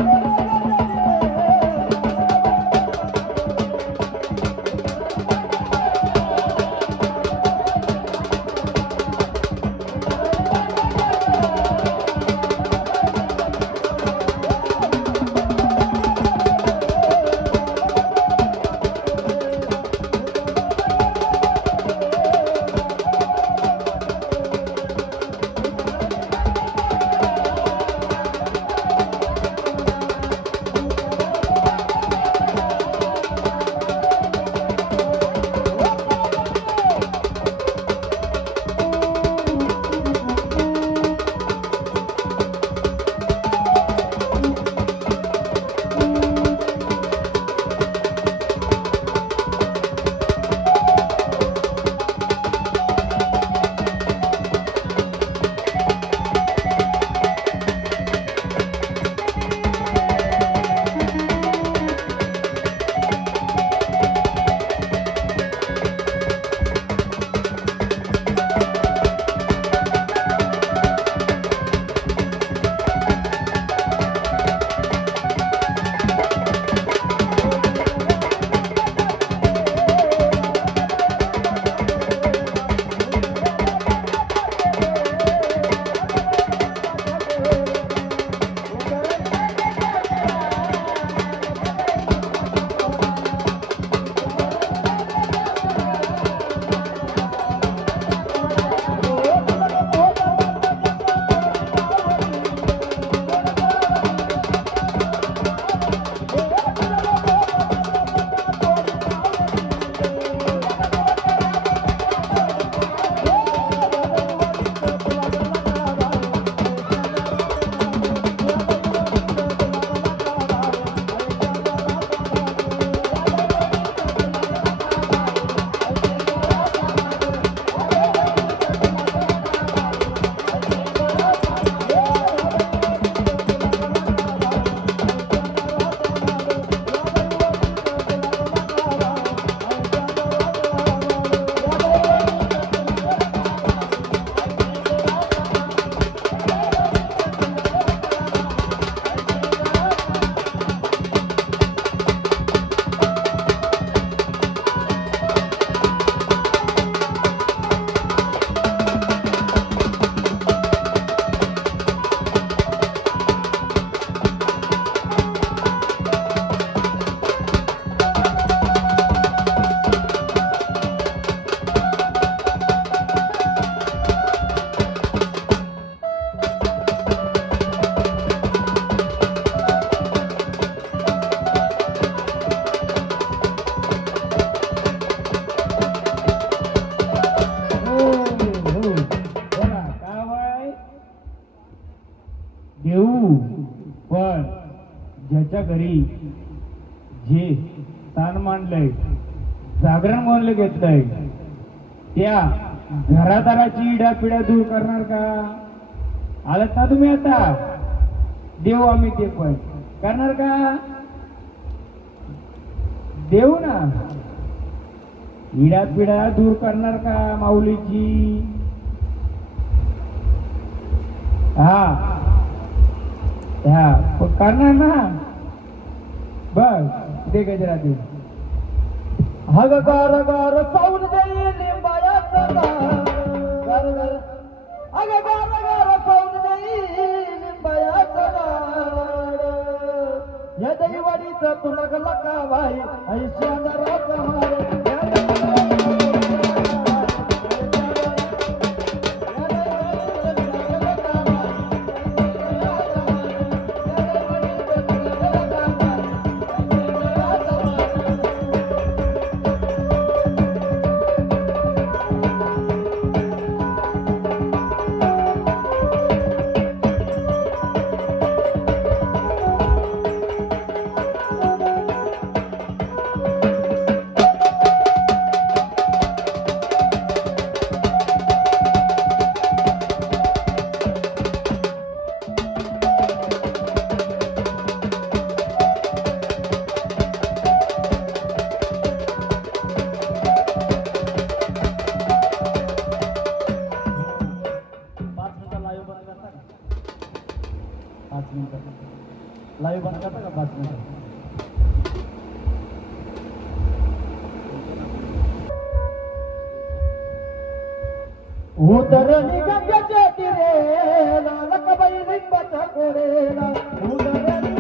देऊ, पण ज्याच्या घरी जे स्थान मांडलंय, जागरण मानलं घेतलंय, त्या घरादाराची इडापिडा दूर करणार का? आलात ना तुम्ही आता? देऊ आम्ही ते पण करणार का? देऊ ना. इडापिडा दूर करणार का माऊलीची? हा पण करणार ना. बघ ते गजरा दे. हग गार गार साऊन देई लिंबायाचं गार गार अग गार गार साऊन देई लिंबायाचं गार या दैवाडीचं तुला गला का बाई ऐश्वर्याचा हार लाईव्ह बंद करता का 5 मिनिटं? उतरली गंगेच्या तिरेला लकबाई लिंबाच्या कोरेला उतरली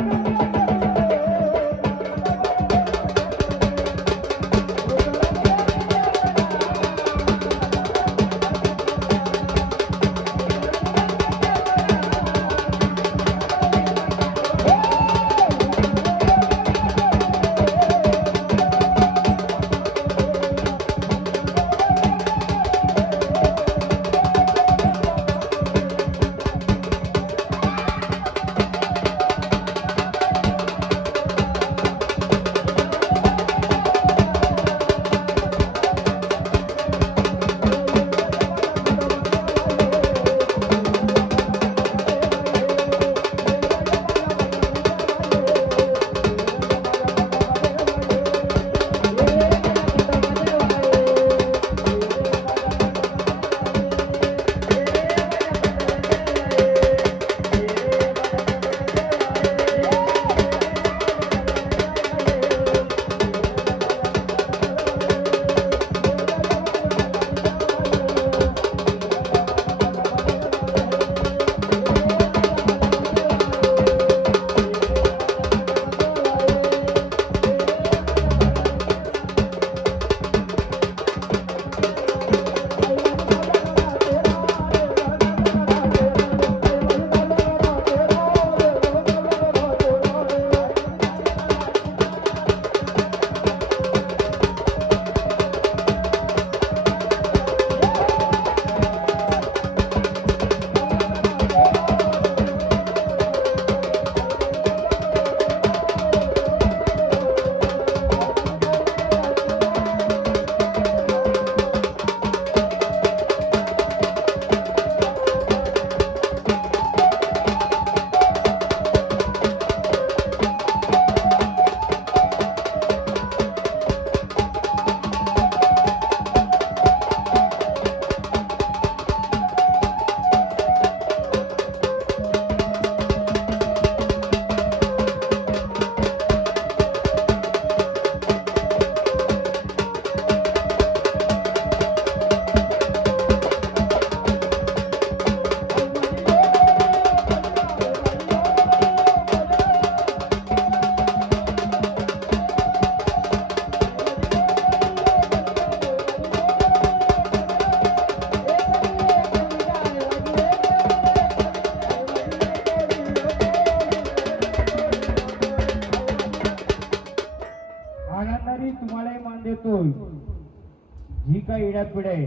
जी काही इड्यापिड आहे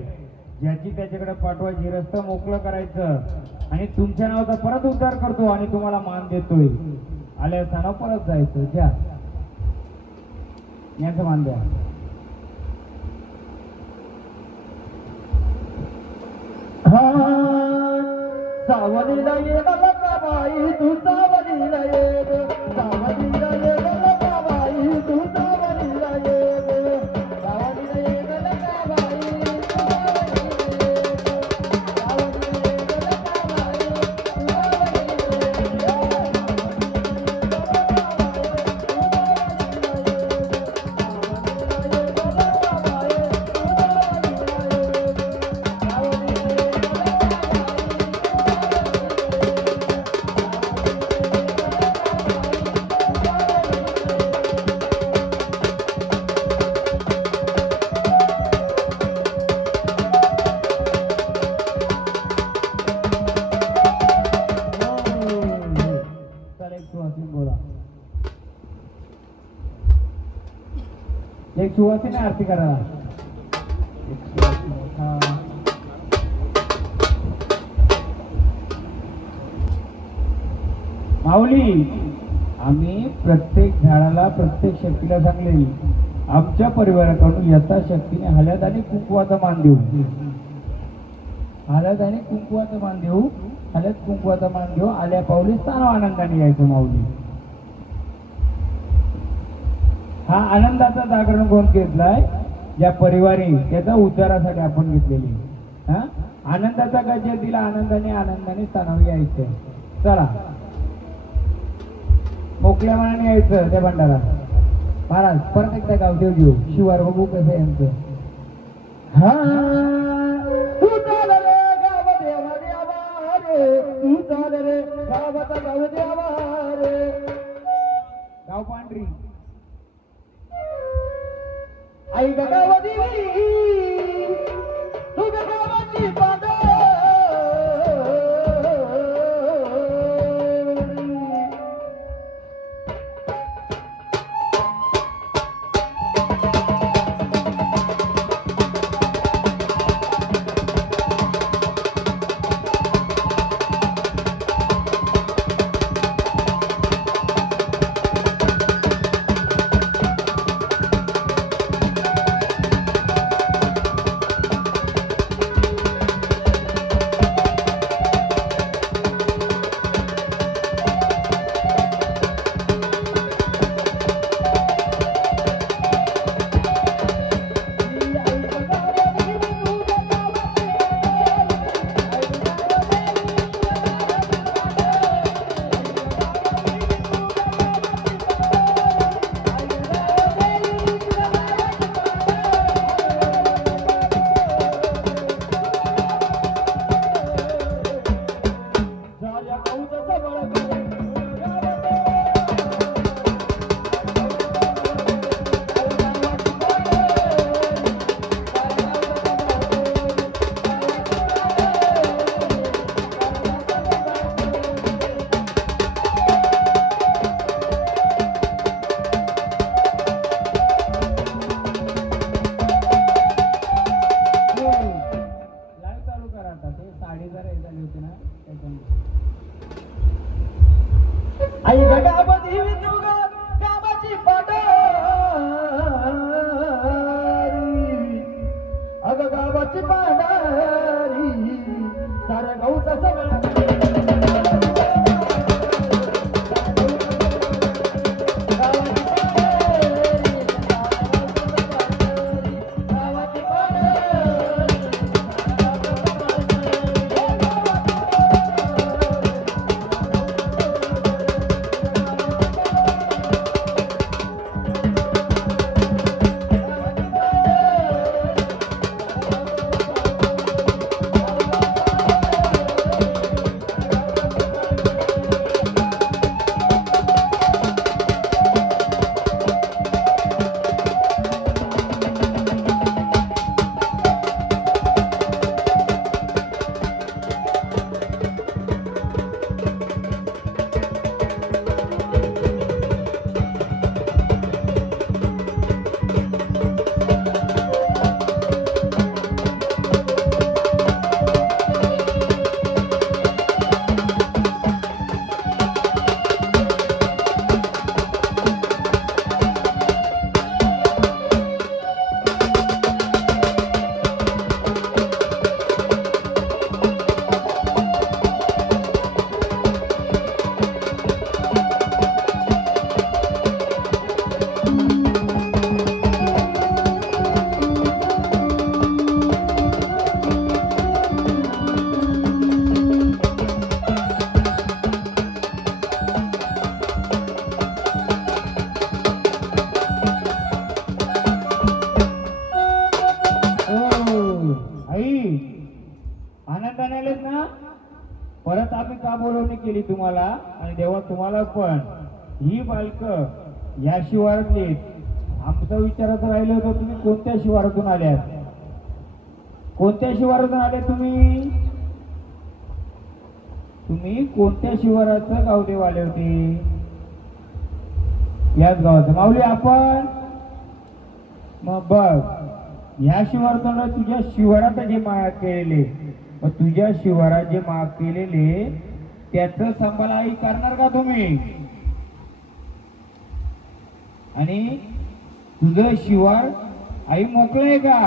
ज्याची त्याच्याकडे पाठवायची, रस्ता मोकळं करायचं. आणि तुमच्या नावाचा परत उद्धार करतो आणि तुम्हाला मान देतोय. आल्या असताना परत जायचं. द्या याचा मान द्या. सावलीला ये का बाई तू सावलीला ये ग. सावलीला ये का बाई तू सावलीला ये ग. सावलीला ये का बाई तू सावलीला ये ग. सावलीला ये का बाई तू सावलीला एक सुवासिनी आरती करा. माऊली, आम्ही प्रत्येक झाडाला प्रत्येक शक्तीला सांगले आमच्या परिवाराकडून यथाशक्तीने हळद आणि कुंकवाचा मान देऊ. हळद आणि कुंकवाचा मान देऊ. हळद कुंकवाचा मान देऊ. आल्या पाऊली स्थान आनंदाने यायचं. माऊली, हा आनंदाचा जागरण कोण घेतलाय? ज्या परिवारी त्याचा उद्धारासाठी आपण घेतलेली. हा आनंदाचा गजर दिला. आनंदाने आनंदाने स्थानावर यायचं. चला मोकळ्या मनाने यायचं त्या भंडारा. महाराज परत एकदा गावदेव घेऊ. शिवार बघू कसं यांचं. हा तू चाल रे गाव देवा देवा रे. तू चाल रे गावाचा गाव देवा रे. गाव पांढरी आई ग गाव देवी तू ग गावाची पांढरी. आई ग गाव देवी तू ग गावाची पांढरी. अग गावाची पांढरी साऱ्या गावचा सगळा का बोलवणी केली तुम्हाला आणि देवा तुम्हाला पण ही बालक या शिवारातली आहेत. आमचं विचाराचं राहिलं होतं तुम्ही कोणत्या शिवारातून आल्यात, कोणत्या शिवारातून आले तुम्ही, तुम्ही कोणत्या शिवाराचं गावदेव आले होते, याच गावाचं माऊली आपण. मग बघ ह्या शिवारातून तुझ्या शिवारात जे माया केलेले, मग तुझ्या शिवारात जे माग केलेले त्याच सांभाळाई करणार का तुम्ही, आणि तुझं शिवार आई मोकळंय का,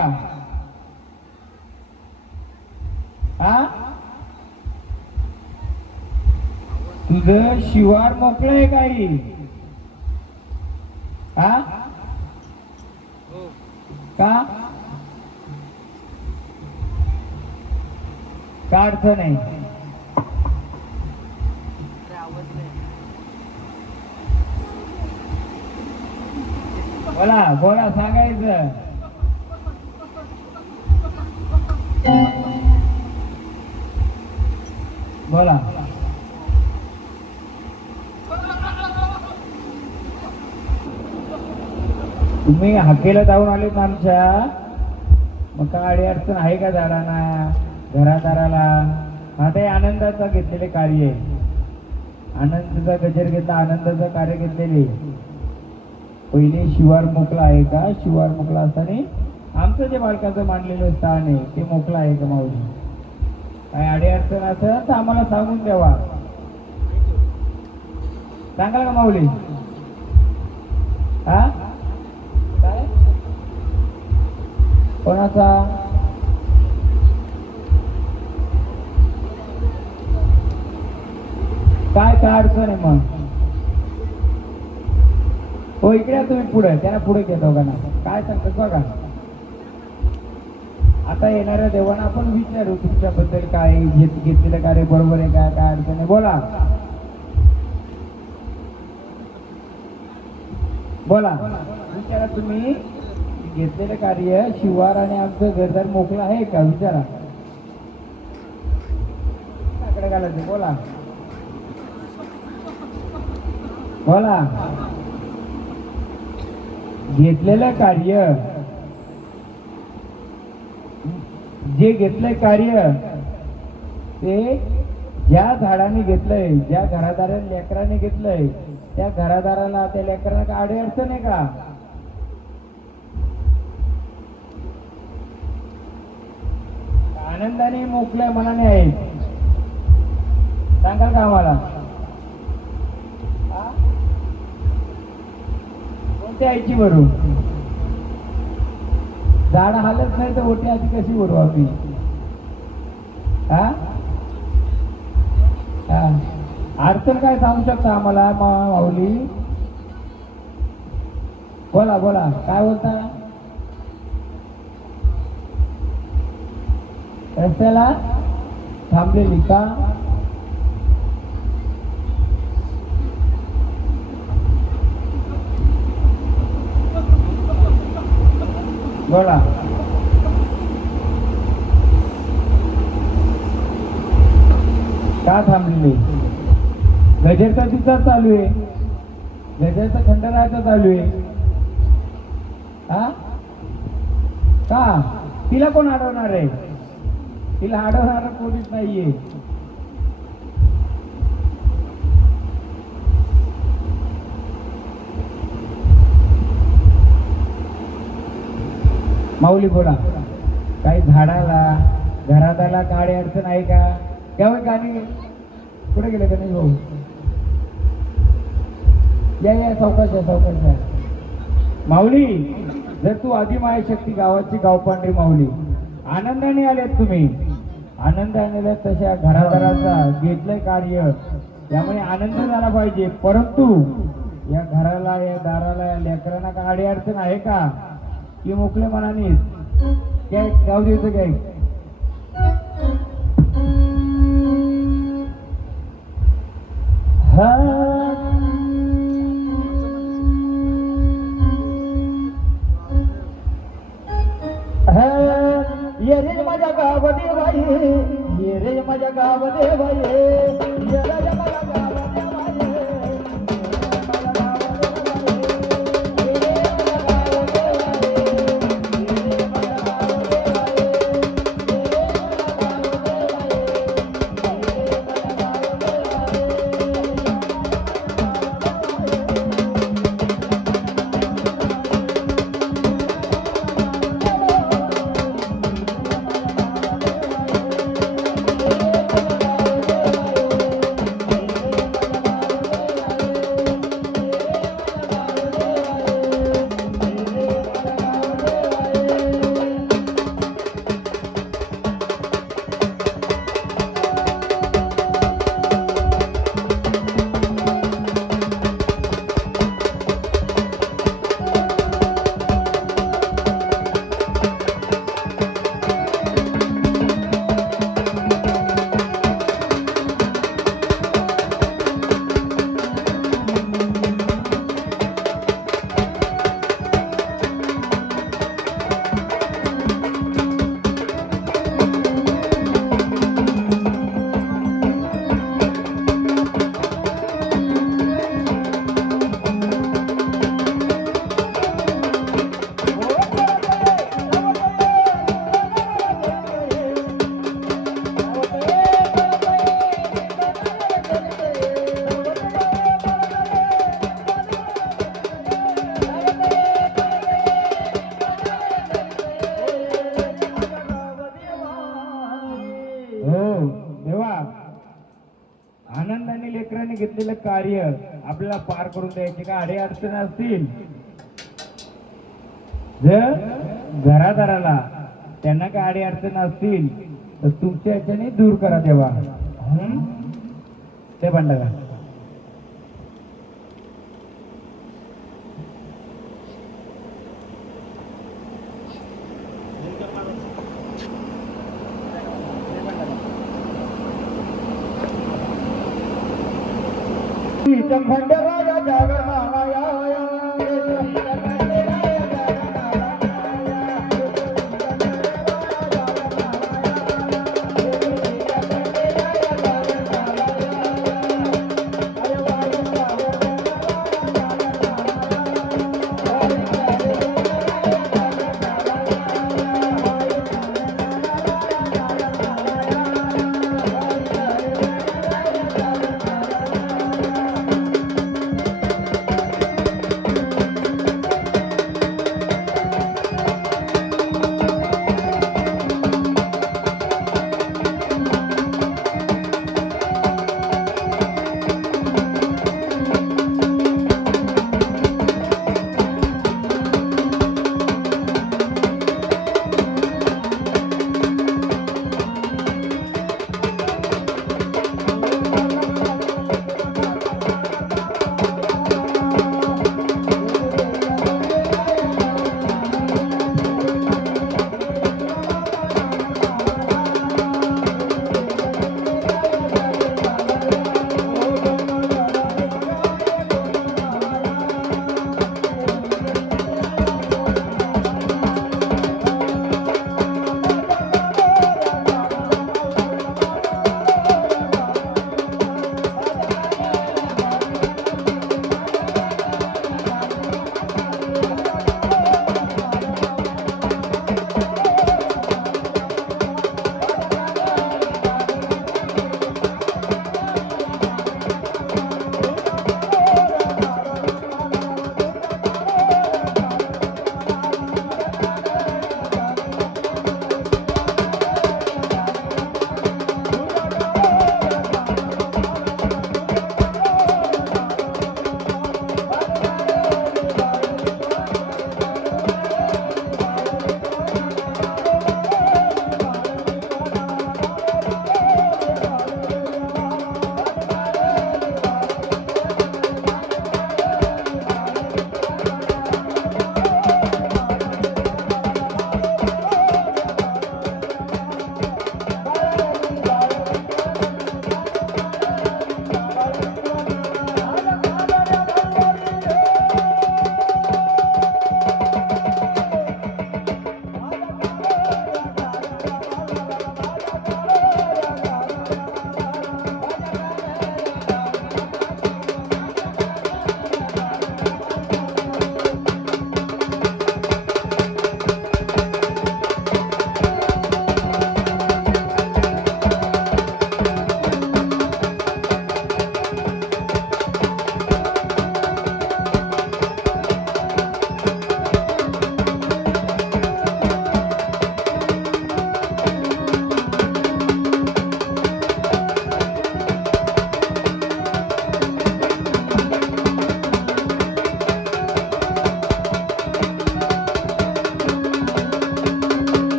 हा तुझं शिवार मोकळंय का आई, हा का का अर्थ नाही, बोला बोला सांगायचं, बोला. तुम्ही हाकेला जाऊन आलेत आमच्या, मग काय अडी अडचण आहे का झाडांना घरादाराला. आता हे आनंदाचा घेतलेले कार्य आहे, आनंदाचा गजर घेतला, आनंदाचं कार्य घेतलेले. पहिले शिवार मोकळा आहे का, शिवार मोकळा असताना आमचं जे बालकाचं मांडलेलं स्थान आहे ते मोकळं आहे का माऊली. काय अडी अडचण असेल तर आम्हाला सांगून द्यावा, सांगाल का माऊली. हा काय कोणाचा काय काय अडचण आहे मग. हो इकडे तुम्ही पुढे, त्यांना पुढे घेतो का ना, काय सांगतात बघा. आता येणाऱ्या देवांना आपण विचारू तुमच्याबद्दल काय घेतलेलं कार्य बरोबर आहे का, काय अडचण आहे, बोला बोला विचारा. तुम्ही घेतलेलं कार्य शिवार आणि आमचं घरदार मोकळं आहे का विचारा. आकडे घालायचे, बोला बोला. घेतलेलं कार्य, जे घेतलंय कार्य ते ज्या झाडाने घेतलंय, ज्या घरादाराने लेकराने घेतलंय त्या घरादाराला त्या लेकरांना का अडी अडचण आहे का, आनंदाने मोकळ्या मनाने आहे, सांगाल का आम्हाला. कोणत्या आईची भरू, झाड हालत नाही तर ओटी आधी कशी भरू आम्ही, हा अडचण काय सांगू शकता आम्हाला माऊली, बोला बोला काय बोलता. रस्त्याला थांबलेली का, बोला का थांबलेली. गजरचा तिचा चालू आहे, गजरचा खंडराचा चालू आहे, हा का तिला कोण अडवणार आहे, तिला अडवणार कोणीच नाहीये. माऊली बोला. काही झाडाला घरादाला काळी अडचण आहे का, त्यामुळे गाणी कुठे गेले का नाही भाऊ, या सावकाश सावकाश. माऊली जर तू आदिमाय शक्ती गावाची गावपांढरी माऊली आनंदाने आल्यात, तुम्ही आनंदाने आल्यात, तशा घरादाराचा घेतलंय कार्य त्यामुळे आनंद झाला पाहिजे. परंतु या घराला या दाराला या लेकरांना का अडी अडचण आहे का, की मोकळ्या मनाने काय गाव द्यायचं काय. ये रे माझ्या गाव देवाई, ये रे माझ्या गाव देवाई, ठिकाणी घेतलेलं कार्य आपल्याला पार करून द्यायचे का अडे अडचण असतील जर घरादाराला त्यांना काय अडे अडचण असतील तर तुमच्या याच्याने दूर करा तेव्हा ते पण का खंडराया जागर माया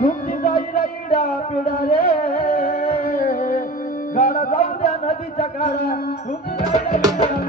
तुमची जाई राईडा पिढा रे गाडा जाऊ द्या नदीच्या काळा तुमची जाई राईडा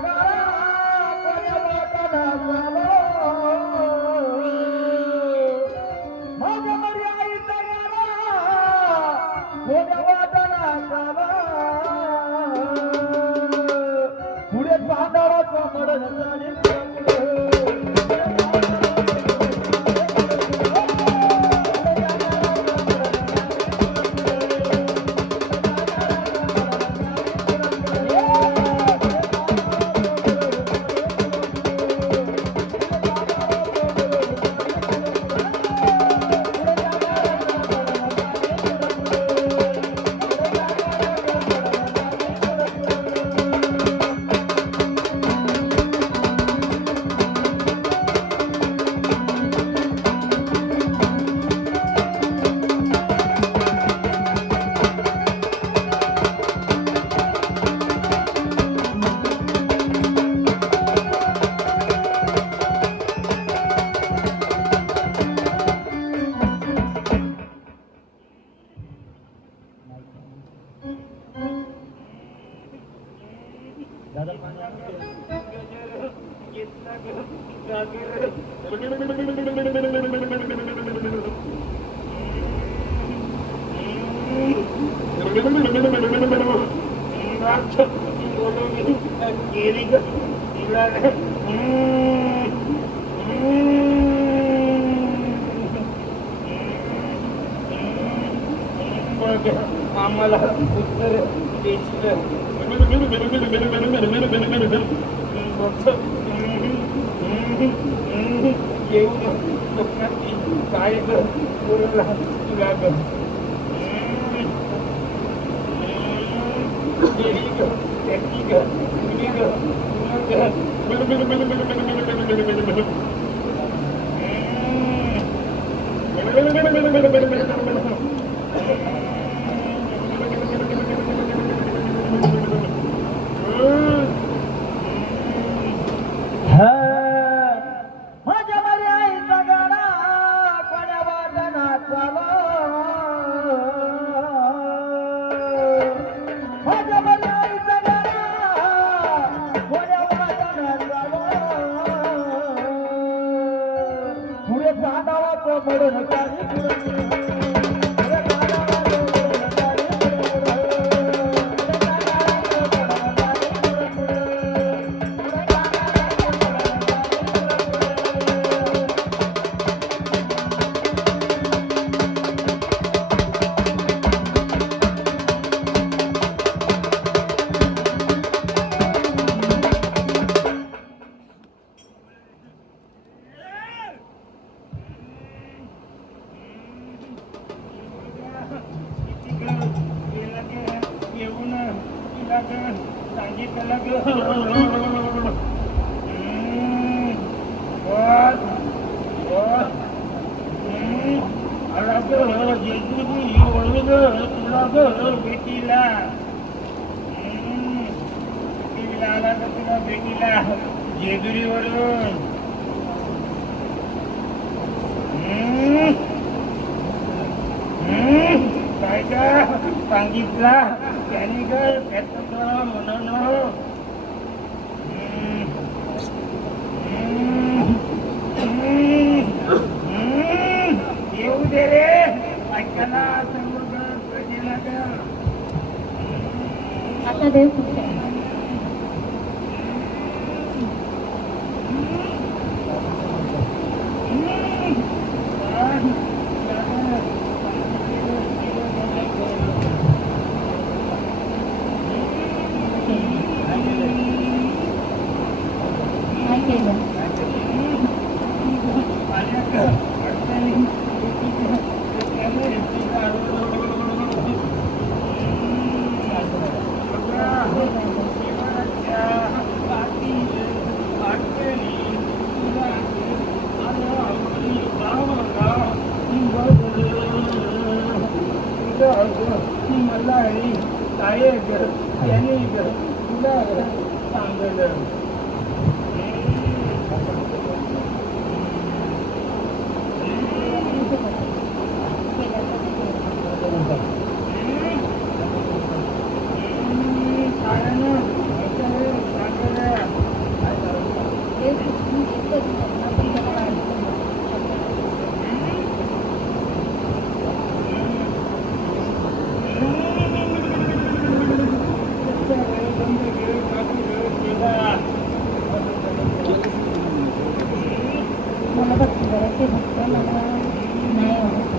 गाळा कोण्या वाटाला झालो माझ्या मरी आईचा गाळा कोण्या वाटाला झालो पुढे चांदळाचा मडण झाले आम्हाला उत्तर येऊन स्वप्नाची काय बोलला तुला माझ्या मरी आईचा गाडा कोण्या वाटाना चालो माझ्या मरी आईचा गाडा कोण्या वाटाना चालो पुढे चांदळाचं मडण झाले भेटीला जेजुरीवरून काय का सांगितला त्याने काय त्याचं म्हणून येऊ दे रे ऐकायला समोर प्रजेला आता देव कुठे आहे? काय केलं? मला काय त्याने तुला सांगलं कारण आपण जरा वाढतो. मला भक्ती करायची भक्त मला नाही आवडत.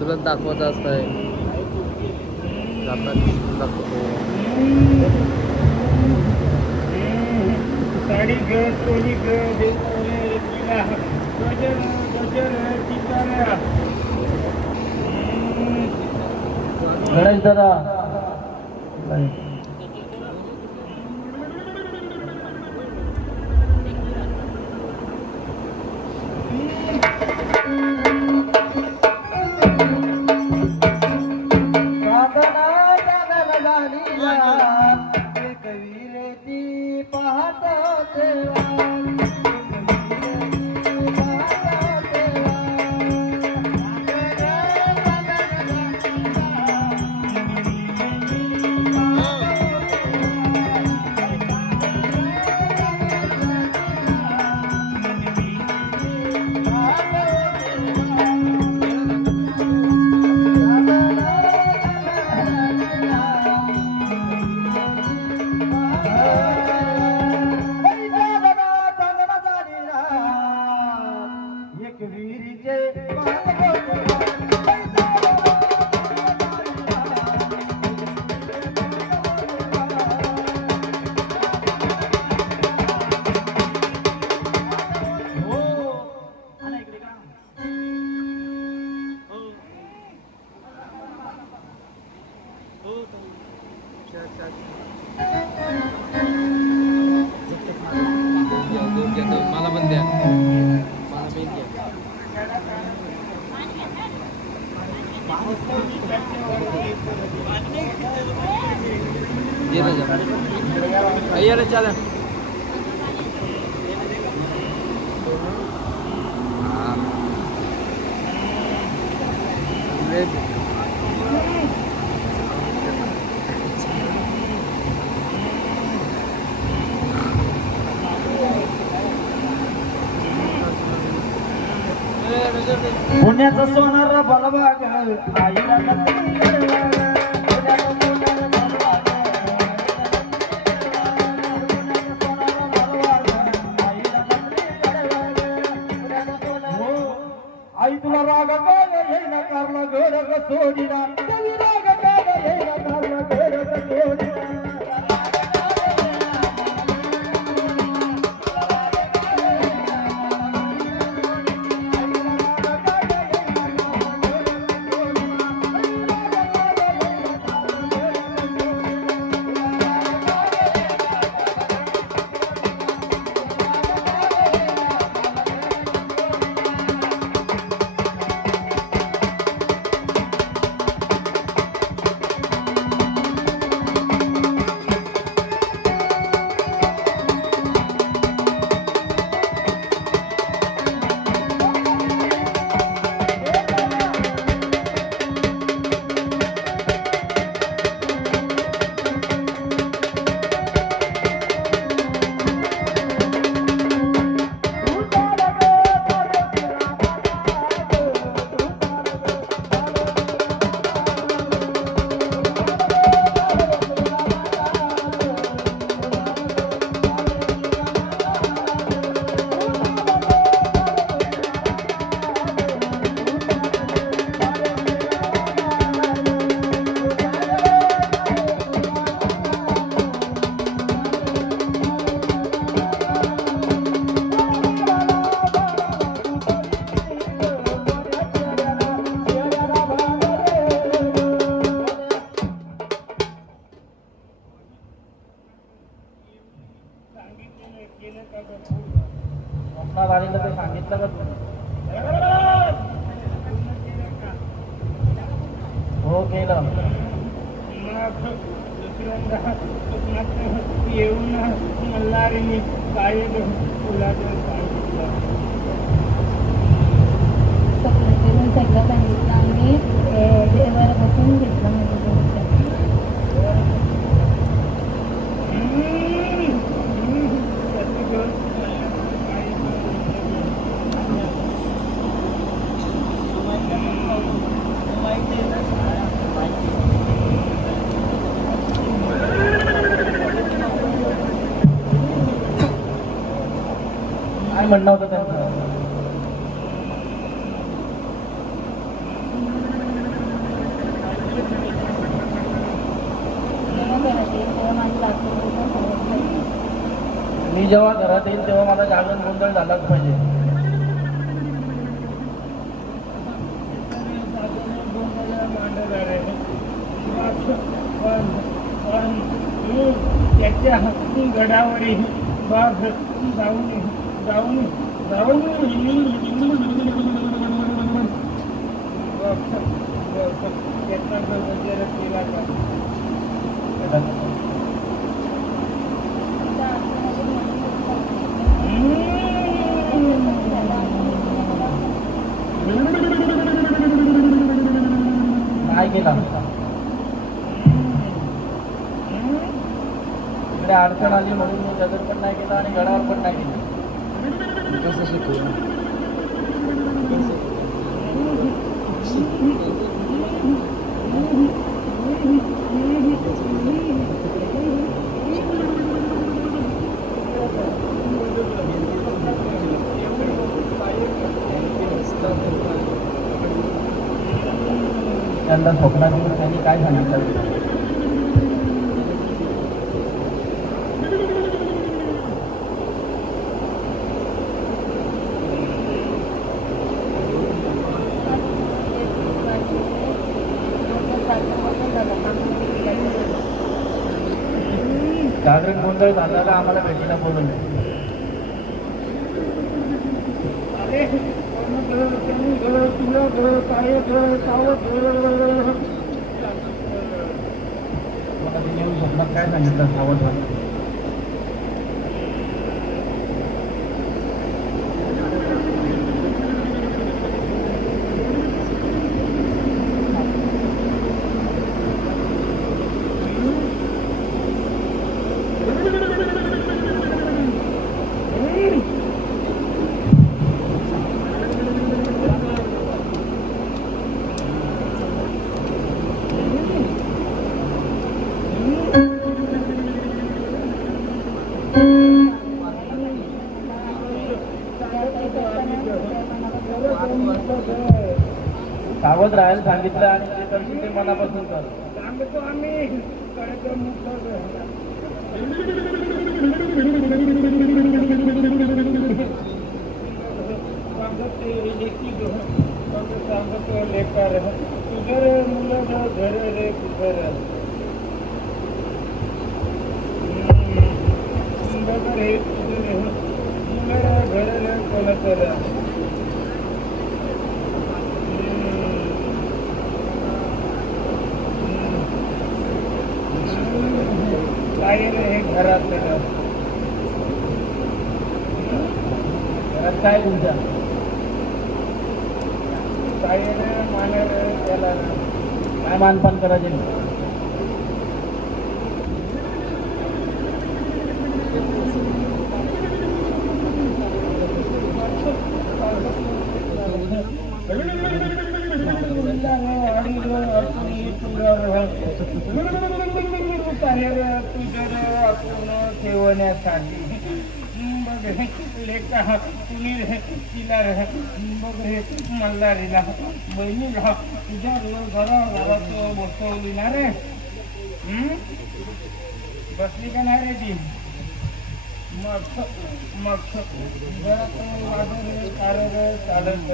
तुला दाखवत असतंय दाखवतो. साडी ग कोणी ग गजर गजर चिताऱ्या गणेश दादा मला पण द्या. मला पण द्या. ये रे चल. पुण्याचा सोनार बलबाग आईला कत्री गडवाग. पुण्याचा सोनार बलबाग पुण्याचा सोनार बलबाग आईला कत्री गडवाग. पुण्याचा सोनार आई तुला राग काय येईना कारला घर ग सोडीना. देवी राग काय येईना कारला घर ग सोडीना. घेतला का तू? हो केलं. दुसऱ्यांदा येऊन मल्हारीने काय फुलाचं सांगितलं. स्वप्नात सगळं सांगितलं आणि देवाला बसून घेतलं म्हणजे काय म्हणणं होतं त्यांचं? मी जेव्हा घरात येईल तेव्हा माझा जागरण गोंधळ झालाच पाहिजे. त्याच्या गडावरील बाग जाऊन जाऊन जाऊन त्याचा वगैरे केला का? काय केला? इकडे अडचण आली म्हणून मी गजर पण नाही केला आणि गडावर पण नाही केलं. कसं शिकवलं? त्यांना स्वप्नात येऊन त्यांनी काय सांगितलं? जागरण गोंधळ झाला का आम्हाला भेटीला बोलवलं. मला तिने येऊन स्वप्नात काय सांगितलं? सावध राहा. सावध राहायला सांगितलं आणि जे करशील ते मनापासून कर. सांगतो आम्ही सांगतो लेकर तुझर मुलं घर रे कुठर रे तुझर मुलं घर रे कोणतर काय रे घरात घरात काय तुमच्या? काय रे मान रे त्याला काय मानपान करायचे नाही. ठेवण्यासाठी बघ लेखा कुणी तिला बघ हे मल्हारीला बहिणीला तुझ्या घरात बसवली ना रे. बसली का नाही रे ती? मग घरात माझं कार्य चालत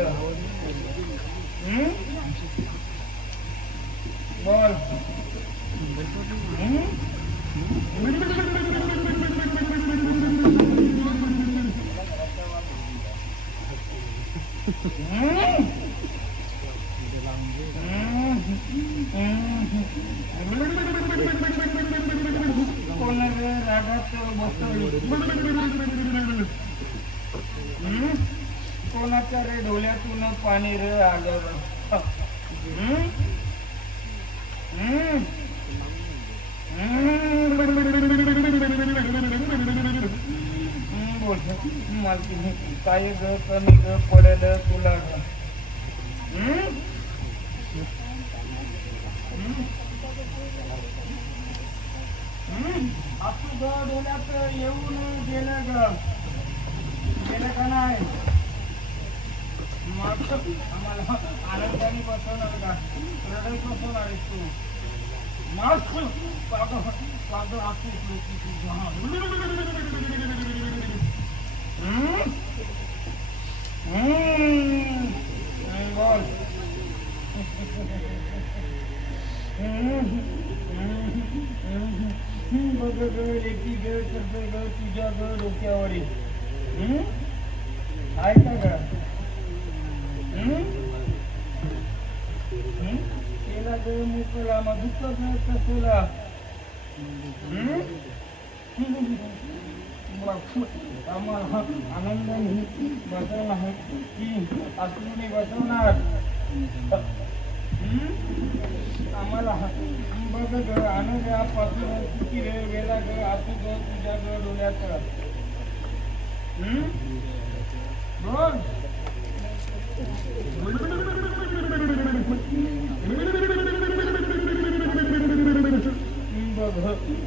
बोल. कोणाच्या रे डोल्यातून पाणी रे आलं बोल मला तुम्ही काय ग कमी ग पडेल तुला असू ग डोल्यात येऊन गेलं ग गेलं का नाही मग आम्हाला आनंदाने बसवणार का रडत बसवणार आहेस तू मग पागल असू बोल बघ ग लेकी ग करते ग तुझ्या ग डोक्यावरील आहे का ग केला ग मोकळा मग दुखत नाही का तुला आम्हाला आनंदाने बसवणार की असून बसवणार आम्हाला बघ ग आनंदापासून किती वेळ गेला ग असू ग तुझ्या ग डोळ्यात बोल बघ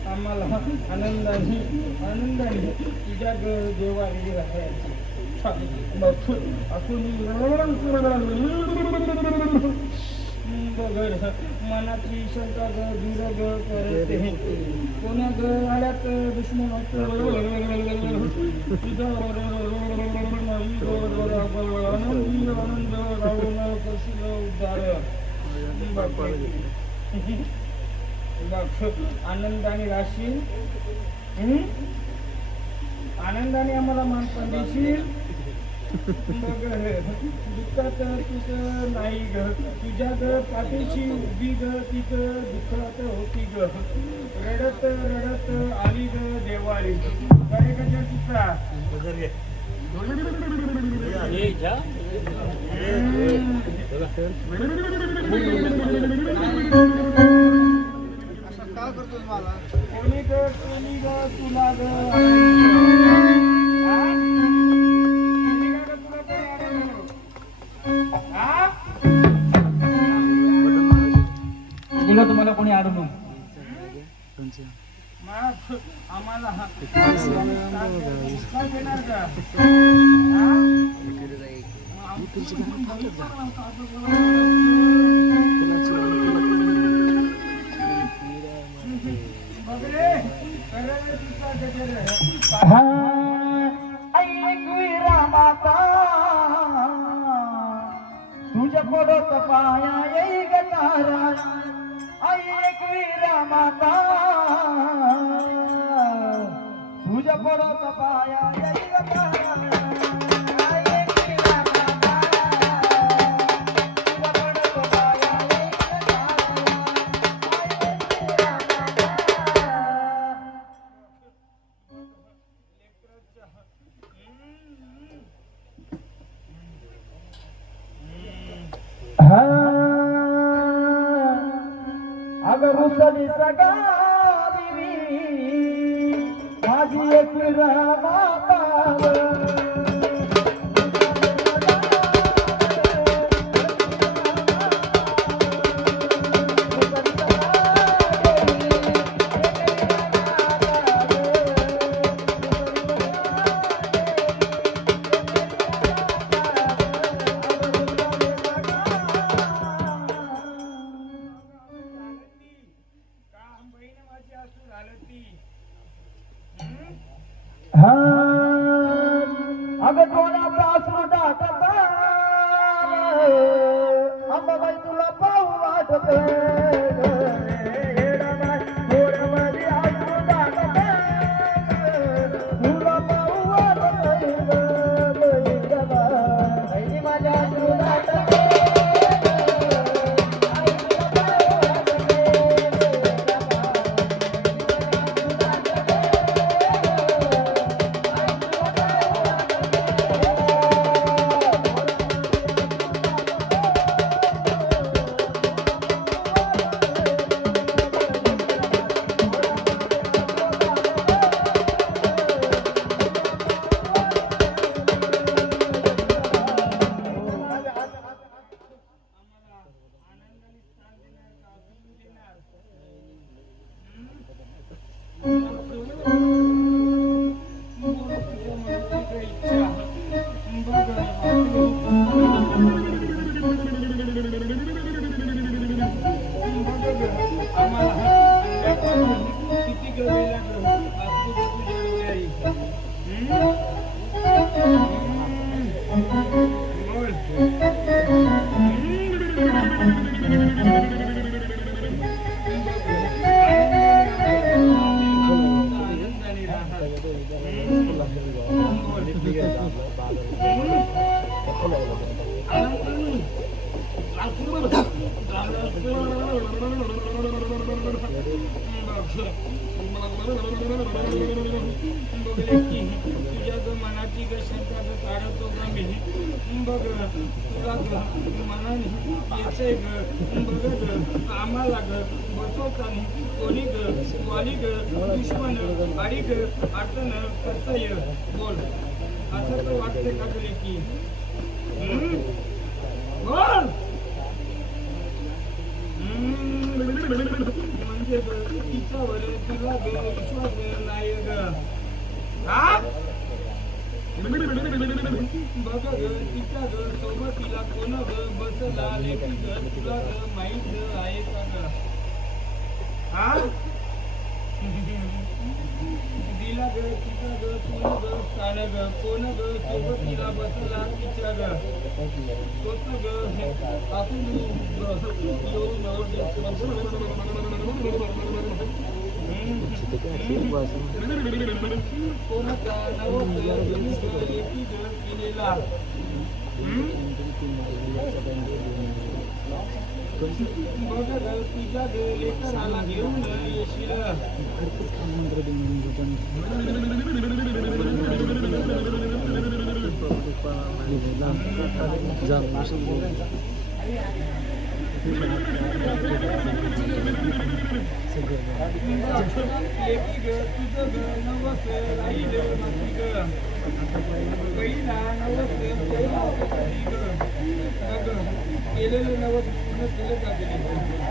आम्हाला आनंदाने आनंदाने तुझ्या ग देवारी राहायची असून बघ मनातली शंका ग दूर ग करते कोण्या ग आल्यात दुश्मन तुझा आनंद आनंद राहून कशी उद्धार आनंदाने राशील आनंदाने आम्हाला मानपण देशील दुःखात तुझं नाही ग तुझ्या ग पाठीशी उभी ग ती ग दुःखात होती ग रडत रडत आली ग देवारी काय गजर तिचा कोणी ग तुला ग दिलं तुम्हाला कोणी अडवून आम्हाला देणार का तुझ्या पडत पाया येई ग तारा ऐक वीरा माता तुझ्या पडत पाया येई ग तारा अगं रुसली सगा देवी माझी एक माता अगं कोणाचा असू टाकत अंबाबाई तुला पाहू वाटत तुला पाहू वाटत माझ्या तुझ्या ग मनाची ग शंका ग काढतो ग मी बघ तुला ग मनाने येते ग बघ ग आम्हाला ग बसवताना कोणी ग वाली ग दुश्मन आडी ग अडचण कर्तव्य बोल असं तर वाटते का तुला की बोल म्हणजे तिच्यावर तुला ग विश्वास नाही ग हा बघ ग तिच्या ग सोबतीला कोण ग बसला लेखी ग तुला ग माहीत आहे का ग हा दिला ग तिचा ग तुला ग स्थान ग कोण ग सोबतीला बसला तिच्या ग तोच ग आपण कोणता नवस लेखी ग केलेला बघ ग तुझ्या ग लेकराला घेऊन येशील लेकी ग तुझं ग नवस राहील माती ग पहिला नवस केलेलं नवस पूर्ण केलं का गेले